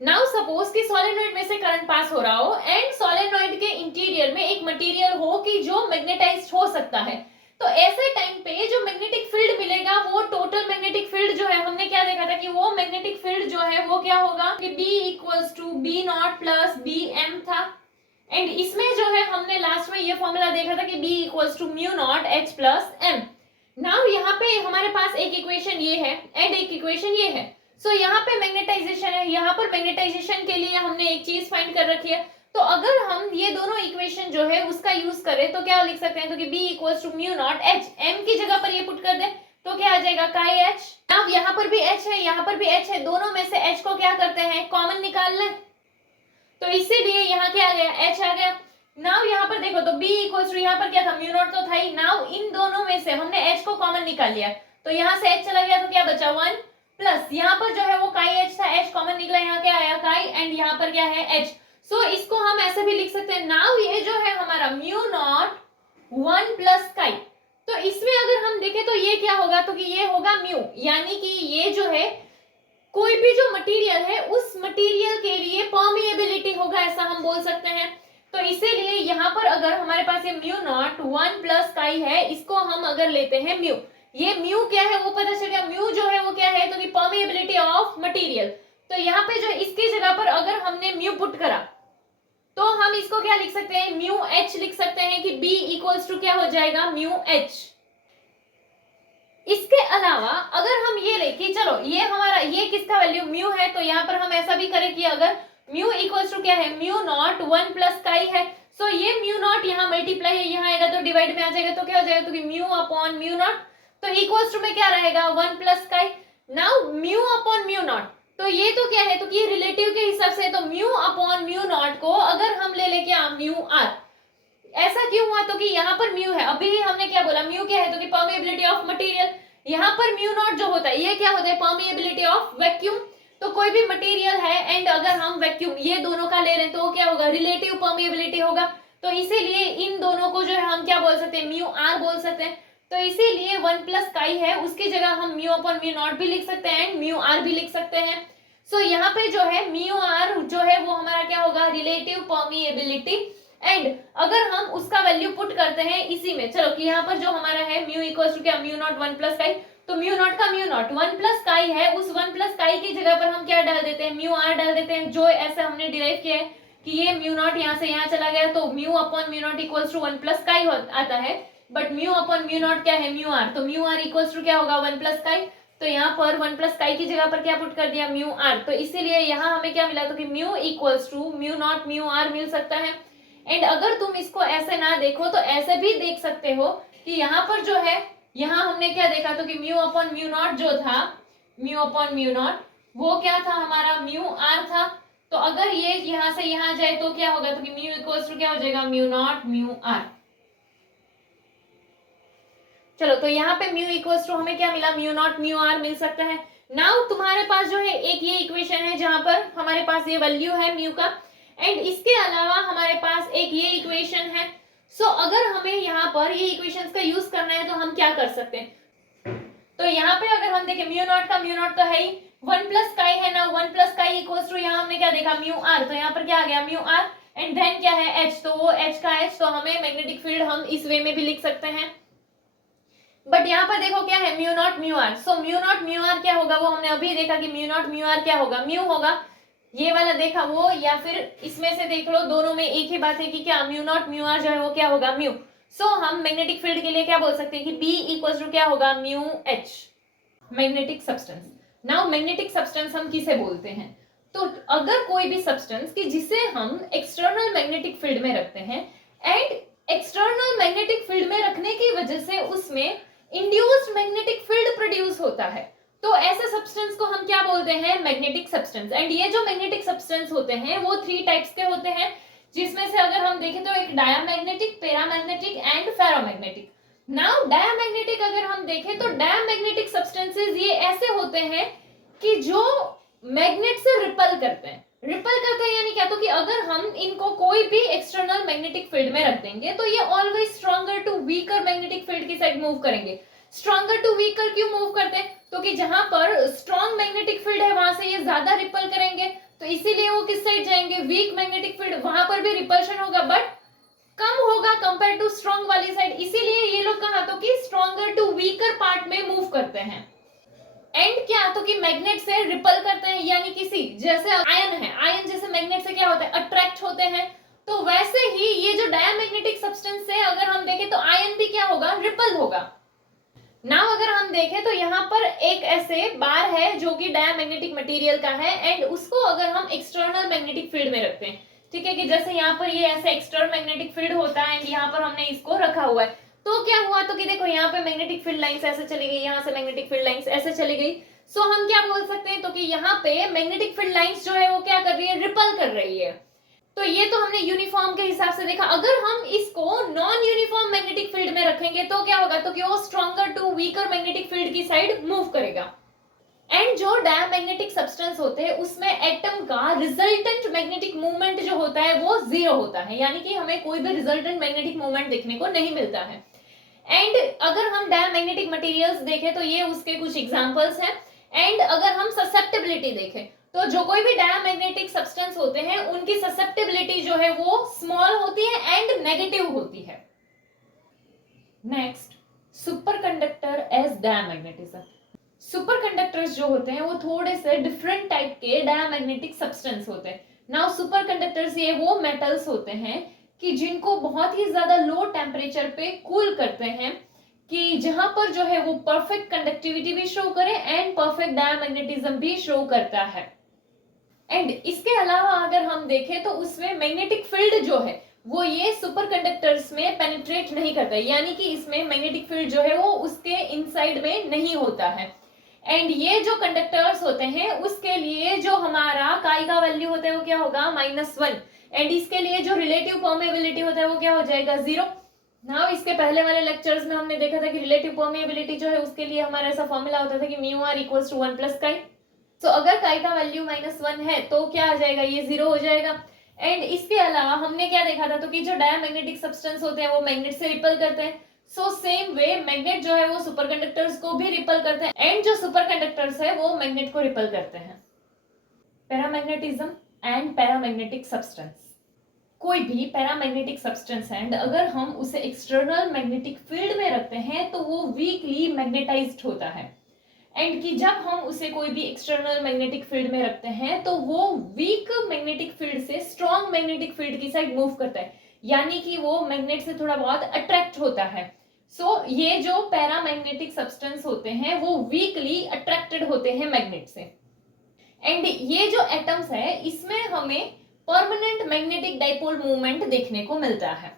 Now suppose कि सोलेनॉइड में से करंट पास हो रहा हो एंड सोलेनॉइड के इंटीरियर में एक मटेरियल हो कि जो मैग्नेटाइज्ड हो सकता है, तो ऐसे टाइम पे जो मैग्नेटिक फील्ड मिलेगा वो टोटल मैग्नेटिक फील्ड जो है, हमने क्या देखा था कि वो मैग्नेटिक फील्ड जो है वो क्या होगा कि B equals to B naught plus B M था। एंड इसमें जो है हमने लास्ट में ये फॉर्मूला देखा था कि B equals to mu naught H plus M. Now यहाँ पे हमारे पास एक इक्वेशन ये है एंड एक इक्वेशन ये है। यहाँ पे मैग्नेटाइजेशन है, यहाँ पर मैग्नेटाइजेशन के लिए हमने एक चीज फाइंड कर रखी है। तो अगर हम ये दोनों इक्वेशन जो है उसका यूज करें तो क्या लिख सकते हैं, तो कि B equals to mu naught H, m की जगह पर ये पुट कर दे तो क्या आ जाएगा, काई H। अब यहाँ पर भी H है, यहाँ पर भी H है, दोनों में से H को क्या करते हैं, कॉमन निकाल लें। तो इसीलिए यहाँ क्या आ गया, H आ गया। नाउ यहाँ पर देखो तो B इक्वल्स टू यहाँ पर क्या था, म्यू नॉट तो था ही। नाउ इन दोनों में से हमने H को कॉमन निकाल लिया, तो यहाँ से H चला गया तो क्या बचा, 1 प्लस यहाँ पर जो है वो काई H था, H कॉमन निकला, यहाँ क्या आया काई, एंड यहाँ पर क्या है H। इसको हम ऐसे भी लिख सकते हैं, नाउ ये जो है हमारा म्यू नॉट 1 प्लस काई। तो इसमें अगर हम देखें तो ये क्या होगा, तो कि ये होगा म्यू, यानी कि ये जो है कोई भी जो मटेरियल है उस मटेरियल के लिए परमिएबिलिटी होगा, ऐसा हम बोल सकते हैं। तो इसीलिए यहाँ पर अगर हमारे पास ये म्यू नॉट 1 प्लस काई है, इसको हम अगर लेते हैं म्यू, ये म्यू क्या है वो पता चल गया, म्यू जो है वो क्या है, तो कि परमिएबिलिटी ऑफ मटेरियल। तो यहाँ पे जो इसकी जगह पर अगर हमने म्यू पुट करा तो हम इसको क्या लिख सकते हैं, म्यू एच लिख सकते हैं कि B इक्वल्स टू क्या हो जाएगा, म्यू एच। इसके अलावा अगर हम ये ले कि चलो ये हमारा ये किसका वैल्यू म्यू है, तो यहाँ पर हम ऐसा भी करें कि अगर म्यू इक्वल्स टू क्या है, म्यू नॉट 1 प्लस काई है, ये म्यू नॉट यहाँ मल्टीप्लाई है, यहाँ आएगा तो डिवाइड में आ जाएगा, तो क्या हो जाएगा, तो कि म्यू अपॉन म्यू नॉट, तो इक्वल्स टू में क्या रहेगा, 1 प्लस काई। Now mu upon mu not, तो ये तो क्या है, तो कि रिलेटिव के हिसाब से, तो म्यू अपॉन म्यू नॉट को अगर हम ले क्या म्यू आर, ऐसा क्यों हुआ, तो कि यहाँ पर म्यू है, अभी हमने क्या बोला, म्यू क्या है, तो कि परमिएबिलिटी ऑफ मटेरियल। यहाँ पर म्यू नॉट जो होता है ये क्या होता है, परमिएबिलिटी ऑफ वैक्यूम। तो कोई भी मटेरियल है एंड अगर हम वैक्यूम ये दोनों का ले रहे हैं तो क्या होगा, रिलेटिव परमिएबिलिटी होगा। तो इसीलिए इन दोनों को जो है हम क्या बोल सकते हैं, म्यू आर बोल सकते हैं। तो इसीलिए 1 प्लस काई है उसकी जगह हम म्यू अपॉन म्यू नॉट भी लिख सकते हैं एंड म्यू आर भी लिख सकते हैं। यहाँ पे जो है म्यू आर जो है वो हमारा क्या होगा, रिलेटिव परमिएबिलिटी। एंड अगर हम उसका वैल्यू पुट करते हैं इसी में, चलो कि यहाँ पर जो हमारा है म्यू इक्वल्स टू क्या, म्यू नॉट 1 प्लस काई, तो म्यू नॉट का म्यू नॉट 1 प्लस काई है, उस 1 प्लस काई की जगह पर हम क्या डाल देते हैं, म्यू आर डाल देते हैं, जो ऐसे हमने डिराइव किया है कि ये म्यू नॉट यहाँ से यहाँ चला गया, तो mu upon mu naught equals to 1 plus chi आता है, but mu upon mu naught क्या है, म्यू आर, तो म्यू आर इक्वल्स टू क्या होगा, 1 प्लस काई। तो यहाँ पर 1 प्लस काई की जगह पर क्या पुट कर दिया, म्यू आर। तो इसीलिए यहाँ हमें क्या मिला, तो कि mu equals to mu naught mu r मिल सकता है। एंड अगर तुम इसको ऐसे ना देखो तो ऐसे भी देख सकते हो कि यहाँ पर जो है, यहाँ हमने क्या देखा, तो कि म्यू अपॉन म्यू नॉट जो था, म्यू अपॉन म्यू नॉट वो क्या था हमारा, म्यू आर था। तो अगर ये यहाँ से यहाँ जाए तो क्या होगा, तो कि म्यू इक्वल्स टू क्या हो जाएगा, म्यू नॉट म्यू आर। चलो, तो यहाँ पे म्यू इक्वल्स टू हमें क्या मिला, म्यू नॉट म्यू आर मिल सकता है। नाउ तुम्हारे पास जो है एक ये इक्वेशन है जहां पर हमारे पास ये वैल्यू है म्यू का, एंड इसके अलावा हमारे पास एक ये इक्वेशन है। सो अगर हमें यहाँ पर ये इक्वेशंस का यूज करना है तो हम क्या कर सकते हैं, तो यहाँ पे अगर हम देखें म्यू नॉट का, म्यू नॉट तो है ही, 1 प्लस काई है ना, 1 प्लस काई इक्वल्स टू यहाँ हमने क्या देखा, म्यू आर। तो यहाँ पर क्या आ गया, म्यू आर, एंड देन क्या है, एच। तो वो एच का एच, तो हमें मैग्नेटिक फील्ड हम इस वे में भी लिख सकते हैं। बट यहाँ पर देखो क्या है, mu naught mu R. So mu naught mu R क्या होगा, वो हमने अभी देखा कि म्यू नॉट म्यू आर क्या होगा, म्यू होगा, ये वाला देखा वो, या फिर इसमें से देख लो, दोनों में एक ही बात है कि क्या, म्यू नॉट म्यू आर जो है वो क्या होगा, म्यू। सो हम मैग्नेटिक फील्ड के लिए क्या बोल सकते हैं कि बी इक्वल टू क्या होगा, mu H. Magnetic substance. Now magnetic substance हम किसे बोलते हैं, तो अगर कोई भी सब्सटेंस कि जिसे हम एक्सटर्नल मैग्नेटिक फील्ड में रखते हैं, एंड एक्सटर्नल मैग्नेटिक फील्ड में रखने की वजह से उसमें इंड्यूस्ड मैग्नेटिक फील्ड प्रोड्यूस होता है, तो ऐसे सब्सटेंस को हम क्या बोलते हैं, मैग्नेटिक सब्सटेंस। एंड ये जो मैग्नेटिक सब्सटेंस होते हैं वो 3 टाइप्स के होते हैं, जिसमें से अगर हम देखें तो एक diamagnetic, paramagnetic and ferromagnetic. Now diamagnetic अगर हम देखें तो डायामैग्नेटिक सब्सटेंसेस ये ऐसे होते हैं कि जो मैग्नेट से रिपल करते हैं। रिपल करते हैं यानी क्या, तो कि अगर हम इनको कोई भी एक्सटर्नल मैग्नेटिक फील्ड में रख देंगे तो ये always stronger to weaker magnetic field की साइड मूव करेंगे। स्ट्रॉन्गर टू वीकर क्यों मूव करते हैं, तो कि जहां पर स्ट्रॉन्ग मैग्नेटिक फील्ड है वहां से ये ज्यादा रिपल करेंगे, तो इसीलिए वो किस साइड जाएंगे, वीक मैग्नेटिक फील्ड, वहां पर भी रिपल्शन होगा बट कम होगा कंपेयर टू स्ट्रॉन्ग वाली साइड, इसीलिए ये लोग कहा तो कि स्ट्रॉन्गर टू वीकर पार्ट में मूव करते हैं। एंड क्या, तो कि मैग्नेट से रिपल करते हैं, यानी किसी जैसे आयन है, आयन जैसे मैग्नेट से क्या होता है, अट्रैक्ट होते हैं, तो वैसे ही ये जो डायामैग्नेटिक सब्सटेंस है अगर हम देखें तो आयन भी क्या होगा, रिपल होगा। नाउ अगर हम देखें तो यहाँ पर एक ऐसे बार है जो कि डायामैग्नेटिक मटेरियल का है, एंड उसको अगर हम एक्सटर्नल मैग्नेटिक फील्ड में रखते हैं, ठीक है, कि जैसे यहाँ पर ये ऐसे एक्सटर्नल मैग्नेटिक फील्ड होता है, एंड यहाँ पर हमने इसको रखा हुआ है, तो क्या हुआ, तो कि देखो यहाँ पे मैग्नेटिक फील्ड लाइंस ऐसे चली गई, यहाँ से मैग्नेटिक फील्ड लाइंस ऐसे चली गई। सो हम क्या बोल सकते हैं, तो कि यहाँ पे मैग्नेटिक फील्ड लाइंस जो है वो क्या कर रही है, रिपल कर रही है। तो ये तो हमने यूनिफॉर्म के हिसाब से देखा। अगर हम इसको नॉन यूनिफॉर्म मैग्नेटिक फील्ड में रखेंगे तो क्या होगा, तो कि वो stronger to weaker magnetic field की साइड मूव करेगा। एंड जो डायामैग्नेटिक सब्सटेंस होते हैं उसमें एटम का रिजल्टेंट मैग्नेटिक मूवमेंट जो होता है वो 0 होता है, यानी कि हमें कोई भी रिजल्टेंट मैग्नेटिक मूवमेंट देखने को नहीं मिलता है। एंड अगर हम डायामैग्नेटिक मटेरियल्स देखें तो ये उसके कुछ एग्जांपल्स हैं। एंड अगर हम ससेप्टिबिलिटी देखें तो जो कोई भी डायामैग्नेटिक सब्सटेंस होते हैं उनकी ससेप्टिबिलिटी जो है वो स्मॉल होती है एंड नेगेटिव होती है। Next, superconductor as diamagnetism. Superconductors जो होते हैं वो थोड़े से डिफरेंट टाइप के डायामैग्नेटिक सब्सटेंस होते हैं। नाउ सुपरकंडक्टर्स ये वो मेटल्स होते हैं कि जिनको बहुत ही ज्यादा लो टेम्परेचर पे कूल करते हैं, कि जहां पर जो है वो परफेक्ट कंडक्टिविटी भी शो करे एंड परफेक्ट डायामैग्नेटिज्म भी शो करता है। एंड इसके अलावा अगर हम देखें तो उसमें मैग्नेटिक फील्ड जो है वो ये सुपरकंडक्टर्स में पेनिट्रेट नहीं करता है, यानी कि इसमें मैग्नेटिक फील्ड जो है वो उसके इनसाइड में नहीं होता है। एंड ये जो कंडक्टर्स होते हैं उसके लिए जो हमारा काई का वैल्यू होता है वो क्या होगा, -1, एंड इसके लिए जो रिलेटिव परमेबिलिटी होता है वो क्या हो जाएगा, 0। नाउ इसके पहले वाले लेक्चर्स में हमने देखा था कि रिलेटिव परमेबिलिटी जो है उसके लिए हमारा ऐसा फॉर्मूला होता था कि μr = 1 + काई। तो अगर काई का वैल्यू -1 है तो क्या आ जाएगा, ये 0 हो जाएगा। एंड इसके अलावा हमने क्या देखा था, तो कि जो डायामैग्नेटिक सब्सटेंस होते हैं वो मैग्नेट से रिपल करते हैं। सो सेम वे मैग्नेट जो है वो सुपरकंडक्टर्स को भी रिपल करते हैं, एंड जो सुपरकंडक्टर्स है वो मैग्नेट को रिपल करते हैं। Paramagnetism and paramagnetic substance. कोई भी पैरामैग्नेटिक सब्सटेंस है एंड अगर हम उसे एक्सटर्नल मैग्नेटिक फील्ड में रखते हैं तो वो वीकली मैग्नेटाइज्ड होता है। एंड कि जब हम उसे कोई भी एक्सटर्नल मैग्नेटिक फील्ड में रखते हैं तो वो वीक मैग्नेटिक फील्ड से स्ट्रॉन्ग मैग्नेटिक फील्ड की साइड मूव करता है, यानी कि वो मैग्नेट से थोड़ा बहुत अट्रैक्ट होता है। ये जो पैरामैग्नेटिक सब्सटेंस होते हैं वो वीकली अट्रैक्टेड होते हैं मैग्नेट से। एंड ये जो एटम्स है इसमें हमें परमानेंट मैग्नेटिक डाइपोल मूवमेंट देखने को मिलता है।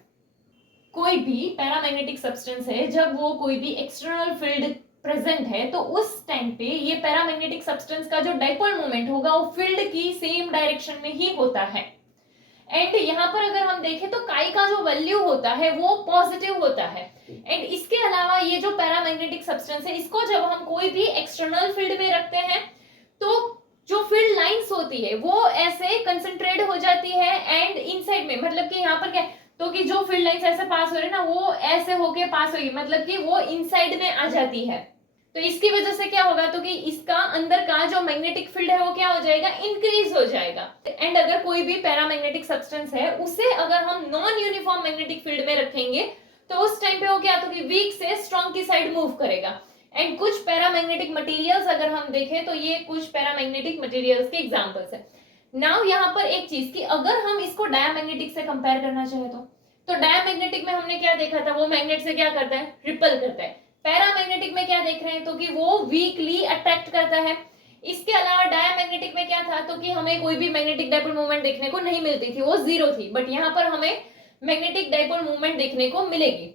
कोई भी पैरामैग्नेटिक सब्सटेंस है, जब वो कोई भी एक्सटर्नल फील्ड प्रेजेंट है तो उस टाइम पे ये पैरामैग्नेटिक सब्सटेंस का जो डाइपोल मूवमेंट होगा वो फील्ड की सेम डायरेक्शन में ही होता है। एंड यहाँ पर अगर हम देखें तो काई का जो वैल्यू होता है वो पॉजिटिव होता है। एंड इसके अलावा ये जो पैरामैग्नेटिक सब्सटेंस है इसको जब हम कोई भी एक्सटर्नल फील्ड में रखते हैं तो जो फील्ड लाइंस होती है वो ऐसे कंसंट्रेट हो जाती है एंड इनसाइड में, मतलब कि यहाँ पर क्या तो कि जो फील्ड लाइंस ऐसे पास हो रही है ना वो ऐसे होके पास होगी, मतलब कि वो इनसाइड में आ जाती है। तो इसकी वजह से क्या होगा तो कि इसका अंदर का जो मैग्नेटिक फील्ड है वो क्या हो जाएगा, इंक्रीज हो जाएगा। एंड अगर कोई भी पैरामैग्नेटिक सब्सटेंस है उसे अगर हम नॉन यूनिफॉर्म मैग्नेटिक फील्ड में रखेंगे तो उस टाइम पे वो क्या तो कि वीक से स्ट्रॉन्ग की साइड मूव करेगा। एंड कुछ पैरामैग्नेटिक मटेरियल्स अगर हम देखें तो ये कुछ पैरामैग्नेटिक मटेरियल्स के एग्जांपल्स है। नाउ यहाँ पर एक चीज की अगर हम इसको डायमैग्नेटिक से कंपेयर करना चाहे तो डायमैग्नेटिक में हमने क्या देखा था, वो मैग्नेट से क्या करता है, रिपल करता है। पैरामैग्नेटिक में क्या देख रहे हैं तो कि वो वीकली अट्रैक्ट करता है। इसके अलावा डायमैग्नेटिक में क्या था तो कि हमें कोई भी मैग्नेटिक डाइपोल मूवमेंट देखने को नहीं मिलती थी, वो जीरो थी, बट यहाँ पर हमें मैग्नेटिक डाइपोल मूवमेंट देखने को मिलेगी।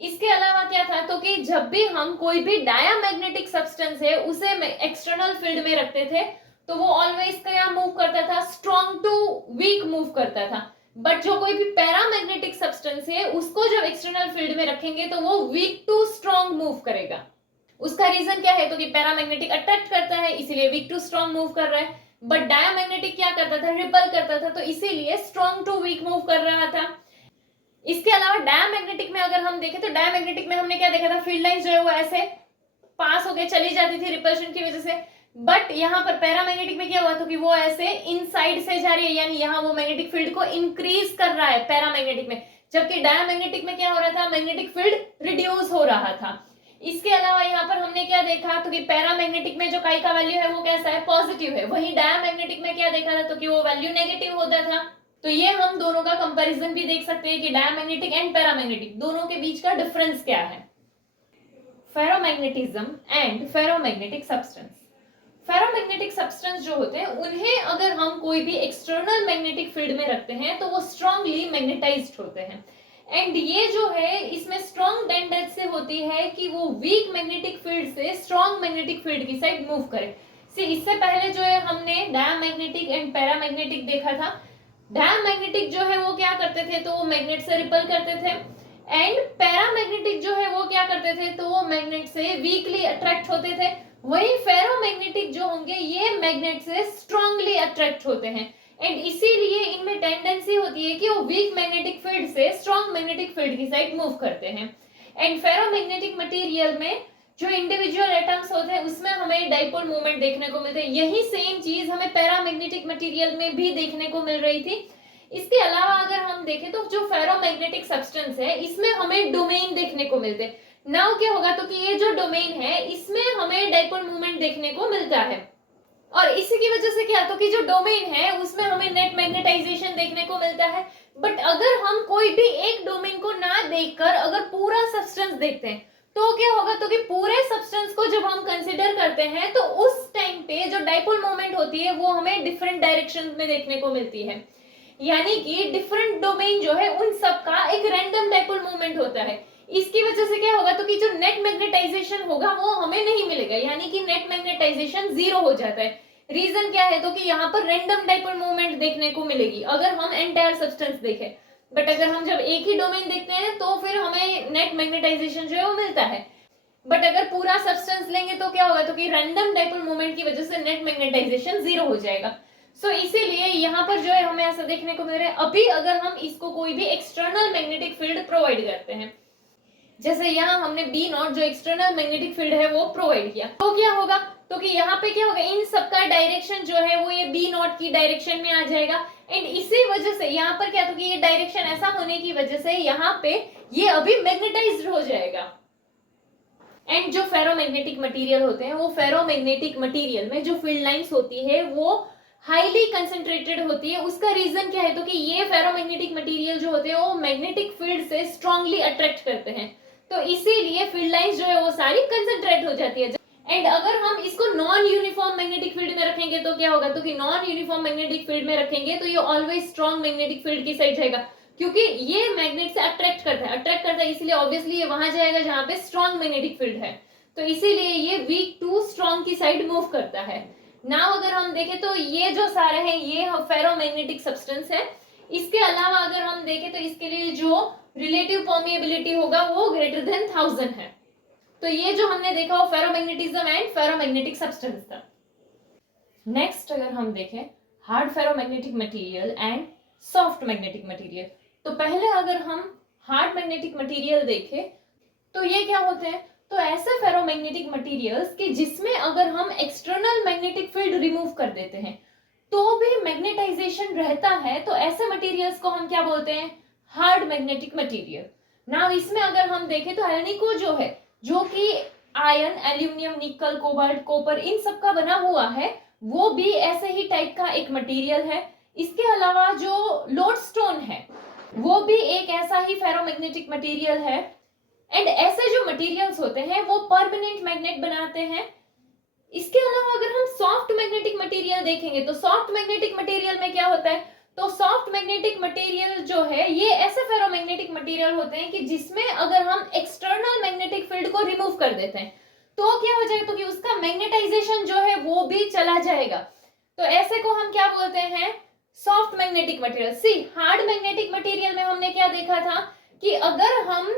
इसके अलावा क्या था तो कि जब भी हम कोई भी डायमैग्नेटिक सब्सटेंस है उसे एक्सटर्नल फील्ड में रखते थे तो वो ऑलवेज क्या मूव करता था, स्ट्रॉन्ग टू वीक मूव करता था। बट जो कोई भी पैरामैग्नेटिक सब्सटेंस है उसको जब एक्सटर्नल फील्ड में रखेंगे तो वो वीक टू स्ट्रॉन्ग मूव करेगा। उसका रीजन क्या है तो कि पैरामैग्नेटिक अट्रैक्ट करता है इसीलिए वीक टू स्ट्रॉन्ग मूव कर रहा है, बट डायमैग्नेटिक क्या करता था, रिपल करता था, तो इसीलिए स्ट्रॉन्ग टू वीक मूव कर रहा था। इसके अलावा डायमैग्नेटिक में अगर हम देखें तो डायमैग्नेटिक में हमने क्या देखा था, फील्ड लाइंस जो है वो ऐसे पास होके चली जाती थी रिपल्शन की वजह से, बट यहाँ पर पैरामैग्नेटिक में क्या हुआ तो कि वो ऐसे इनसाइड से जा रही है, यानी यहाँ वो मैग्नेटिक फील्ड को इंक्रीज कर रहा है पैरामैग्नेटिक में, जबकि डायमैग्नेटिक में क्या हो रहा था, मैग्नेटिक फील्ड रिड्यूस हो रहा था। इसके अलावा यहाँ पर हमने क्या देखा तो कि पैरामैग्नेटिक में जो काई का वैल्यू है वो कैसा है, पॉजिटिव है, वहीं डायमैग्नेटिक में क्या देखा था तो कि वो वैल्यू नेगेटिव होता था। तो ये हम दोनों का कंपैरिजन भी देख सकते हैं कि डायमैग्नेटिक एंड पैरामैग्नेटिक दोनों के बीच का डिफरेंस क्या है। Ferromagnetism and ferromagnetic substance. Ferromagnetic substance जो होते हैं उन्हें अगर हम कोई भी एक्सटर्नल मैग्नेटिक फील्ड में रखते हैं तो वो स्ट्रांगली मैग्नेटाइज्ड होते हैं। एंड ये जो है इसमें स्ट्रॉन्ग टेंडेंसी होती है कि वो वीक मैग्नेटिक फील्ड से स्ट्रॉन्ग मैग्नेटिक फील्ड की साइड मूव करे। इससे पहले जो है हमने डायमैग्नेटिक एंड पैरामैग्नेटिक देखा था। डायमैग्नेटिक जो है वो क्या करते थे तो वो मैग्नेट से रिपल करते थे, एंड पैरामैग्नेटिक जो है वो क्या करते थे तो वो मैग्नेट से वीकली अट्रैक्ट होते थे। वही फेरोमैग्नेटिक जो होंगे ये मैग्नेट से स्ट्रांगली अट्रैक्ट होते हैं, एंड इसीलिए इनमें टेंडेंसी होती है कि वो वीक मैग्नेटिक फील्ड से स्ट्रॉन्ग मैग्नेटिक फील्ड की साइड मूव करते हैं। एंड फेरोमैग्नेटिक मटेरियल में जो इंडिविजुअल एटम्स होते हैं उसमें हमें डाइपोल मूवमेंट देखने को मिलते हैं। यही सेम चीज हमें पैरामैग्नेटिक मटेरियल में भी देखने को मिल रही थी। इसके अलावा अगर हम देखें तो जो फेरोमैग्नेटिक सब्सटेंस है इसमें हमें डोमेन देखने को मिलते हैं। नाउ क्या होगा तो कि ये जो डोमेन है इसमें हमें डाइपोल मूवमेंट देखने को मिलता है, और इसी की वजह से क्या तो कि जो डोमेन है उसमें हमें नेट मैग्नेटाइजेशन देखने को मिलता है। बट अगर हम कोई भी एक डोमेन को ना देखकर अगर पूरा सब्सटेंस देखते हैं तो क्या होगा तो कि पूरे सब्सटेंस को जब हम कंसीडर करते हैं तो उस टाइम पे जो डाइपोल मोमेंट होती है वो हमें डिफरेंट डायरेक्शन में देखने को मिलती है, यानी कि डिफरेंट डोमेन जो है उन सब का एक रैंडम डाइपोल मोमेंट होता है। इसकी वजह से क्या होगा तो कि जो नेट मैग्नेटाइजेशन होगा वो हमें नहीं मिलेगा, यानी कि नेट मैग्नेटाइजेशन जीरो हो जाता है। रीजन क्या है तो कि यहाँ पर रैंडम डाइपोल मोमेंट देखने को मिलेगी अगर हम एंटायर सब्सटेंस देखें, बट अगर हम जब एक ही डोमेन देखते हैं तो फिर हमें नेट मैग्नेटाइजेशन जो है वो मिलता है। बट अगर पूरा सब्सटेंस लेंगे तो क्या होगा तो कि रैंडम डाइपोल मोमेंट की वजह से नेट मैग्नेटाइजेशन जीरो हो जाएगा। सो इसीलिए यहाँ पर जो है हमें ऐसा देखने को मिल रहा है। अभी अगर हम इसको कोई भी एक्सटर्नल मैग्नेटिक फील्ड प्रोवाइड करते हैं, जैसे यहाँ हमने बी नॉट जो एक्सटर्नल मैग्नेटिक फील्ड है वो प्रोवाइड किया, तो क्या होगा तो कि यहाँ पे क्या होगा, इन सबका डायरेक्शन जो है वो ये बी नॉट की डायरेक्शन में आ जाएगा। एंड इसी वजह से यहाँ पर क्या तो कि ये डायरेक्शन ऐसा होने की वजह से यहाँ पे ये अभी मैग्नेटाइज्ड हो जाएगा। एंड जो फेरोमैग्नेटिक मटेरियल होते हैं वो फेरोमैग्नेटिक मटेरियल में जो फील्ड लाइंस होती है वो हाईली कंसेंट्रेटेड होती है। उसका रीजन क्या है तो कि ये फेरोमैग्नेटिक मटेरियल जो होते हैं वो मैग्नेटिक फील्ड से स्ट्रांगली अट्रैक्ट करते हैं, तो इसीलिए फील्ड लाइंस जो है वो सारी कंसंट्रेट हो जाती है। एंड अगर हम इसको नॉन यूनिफॉर्म मैग्नेटिक फील्ड में रखेंगे तो क्या होगा, तो कि नॉन यूनिफॉर्म मैग्नेटिक फील्ड में रखेंगे तो ये ऑलवेज स्ट्रॉन्ग मैग्नेटिक फील्ड की साइड जाएगा, क्योंकि ये मैग्नेट से अट्रैक्ट करता है इसलिए ऑब्वियसली ये वहां जाएगा जहां पे स्ट्रॉन्ग मैग्नेटिक फील्ड है। तो इसीलिए ये वीक टू स्ट्रॉन्ग की साइड मूव करता है। नाउ अगर हम देखें तो ये जो सारे हैं ये फेरोमैग्नेटिक सब्सटेंस है। इसके अलावा अगर हम देखें तो इसके लिए जो रिलेटिव परमिएबिलिटी होगा वो ग्रेटर देन 1000 है। तो ये जो हमने देखा वो फेरोमैग्नेटिज्म एंड फेरोमैग्नेटिक सब्सटेंस था। नेक्स्ट अगर हम देखें hard ferromagnetic material and soft magnetic material, तो पहले अगर हम हार्ड मैग्नेटिक मटेरियल देखें तो ये क्या होते हैं, तो ऐसे फेरोमैग्नेटिक मटेरियल्स कि जिसमें अगर हम एक्सटर्नल मैग्नेटिक फील्ड रिमूव कर देते हैं तो भी मैग्नेटाइजेशन रहता है, तो ऐसे मटेरियल्स को हम क्या बोलते हैं, हार्ड मैग्नेटिक मटेरियल। नाउ इसमें अगर हम देखें तो आयनिको जो है, जो कि आयन, एल्यूमिनियम, निकल, कोबाल्ट, कॉपर इन सब का बना हुआ है, वो भी ऐसे ही टाइप का एक मटेरियल है। इसके अलावा जो लोडस्टोन है वो भी एक ऐसा ही फेरोमैग्नेटिक मटेरियल है। एंड ऐसे जो मटेरियल्स होते हैं वो परमानेंट मैग्नेट बनाते हैं। इसके अलावा अगर हम सॉफ्ट मैग्नेटिक मटेरियल देखेंगे तो सॉफ्ट मैग्नेटिक मटेरियल में क्या होता है, तो सॉफ्ट मैग्नेटिक मटेरियल जो है ये ऐसे फेरोमैग्नेटिक मटेरियल होते हैं कि जिसमें अगर हम एक्सटर्नल मैग्नेटिक फील्ड को रिमूव कर देते हैं तो क्या हो जाएगा, तो कि उसका मैग्नेटाइजेशन जो है वो भी चला जाएगा। तो ऐसे को हम क्या बोलते हैं, सॉफ्ट मैग्नेटिक मटेरियल। सी हार्ड मैग्नेटिक मटेरियल में हमने क्या देखा था कि अगर हम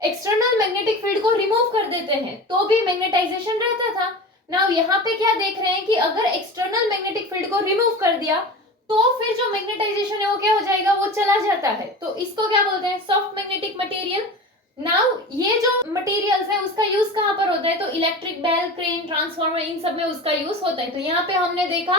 एक्सटर्नल मैग्नेटिक फील्ड को रिमूव कर देते हैं तो भी मैग्नेटाइजेशन रहता था। नाउ यहाँ पे क्या देख रहे हैं कि अगर एक्सटर्नल मैग्नेटिक फील्ड को रिमूव कर दिया तो फिर जो मैग्नेटाइजेशन है वो क्या हो जाएगा, वो चला जाता है। तो इसको क्या बोलते हैं, सॉफ्ट मैग्नेटिक मटेरियल। नाउ ये जो मटेरियल्स है उसका यूज कहाँ पर होता है, तो इलेक्ट्रिक बेल, क्रेन, ट्रांसफार्मर इन सब में उसका यूज होता है। तो यहाँ पे हमने देखा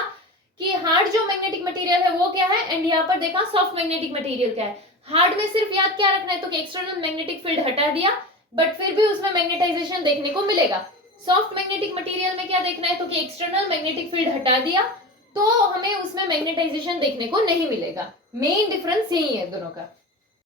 कि हार्ड जो मैग्नेटिक मटेरियल है वो क्या है, एंड यहाँ पर देखा सॉफ्ट मैग्नेटिक मटेरियल क्या है। हार्ड में सिर्फ याद क्या रखना है, तो कि एक्सटर्नल मैग्नेटिक फील्ड हटा दिया बट फिर भी उसमें मैग्नेटाइजेशन देखने को मिलेगा। सॉफ्ट मैग्नेटिक मटेरियल में क्या देखना है, तो कि एक्सटर्नल मैग्नेटिक फील्ड हटा दिया तो हमें उसमें मैग्नेटाइजेशन देखने को नहीं मिलेगा। मेन डिफरेंस यही है दोनों का।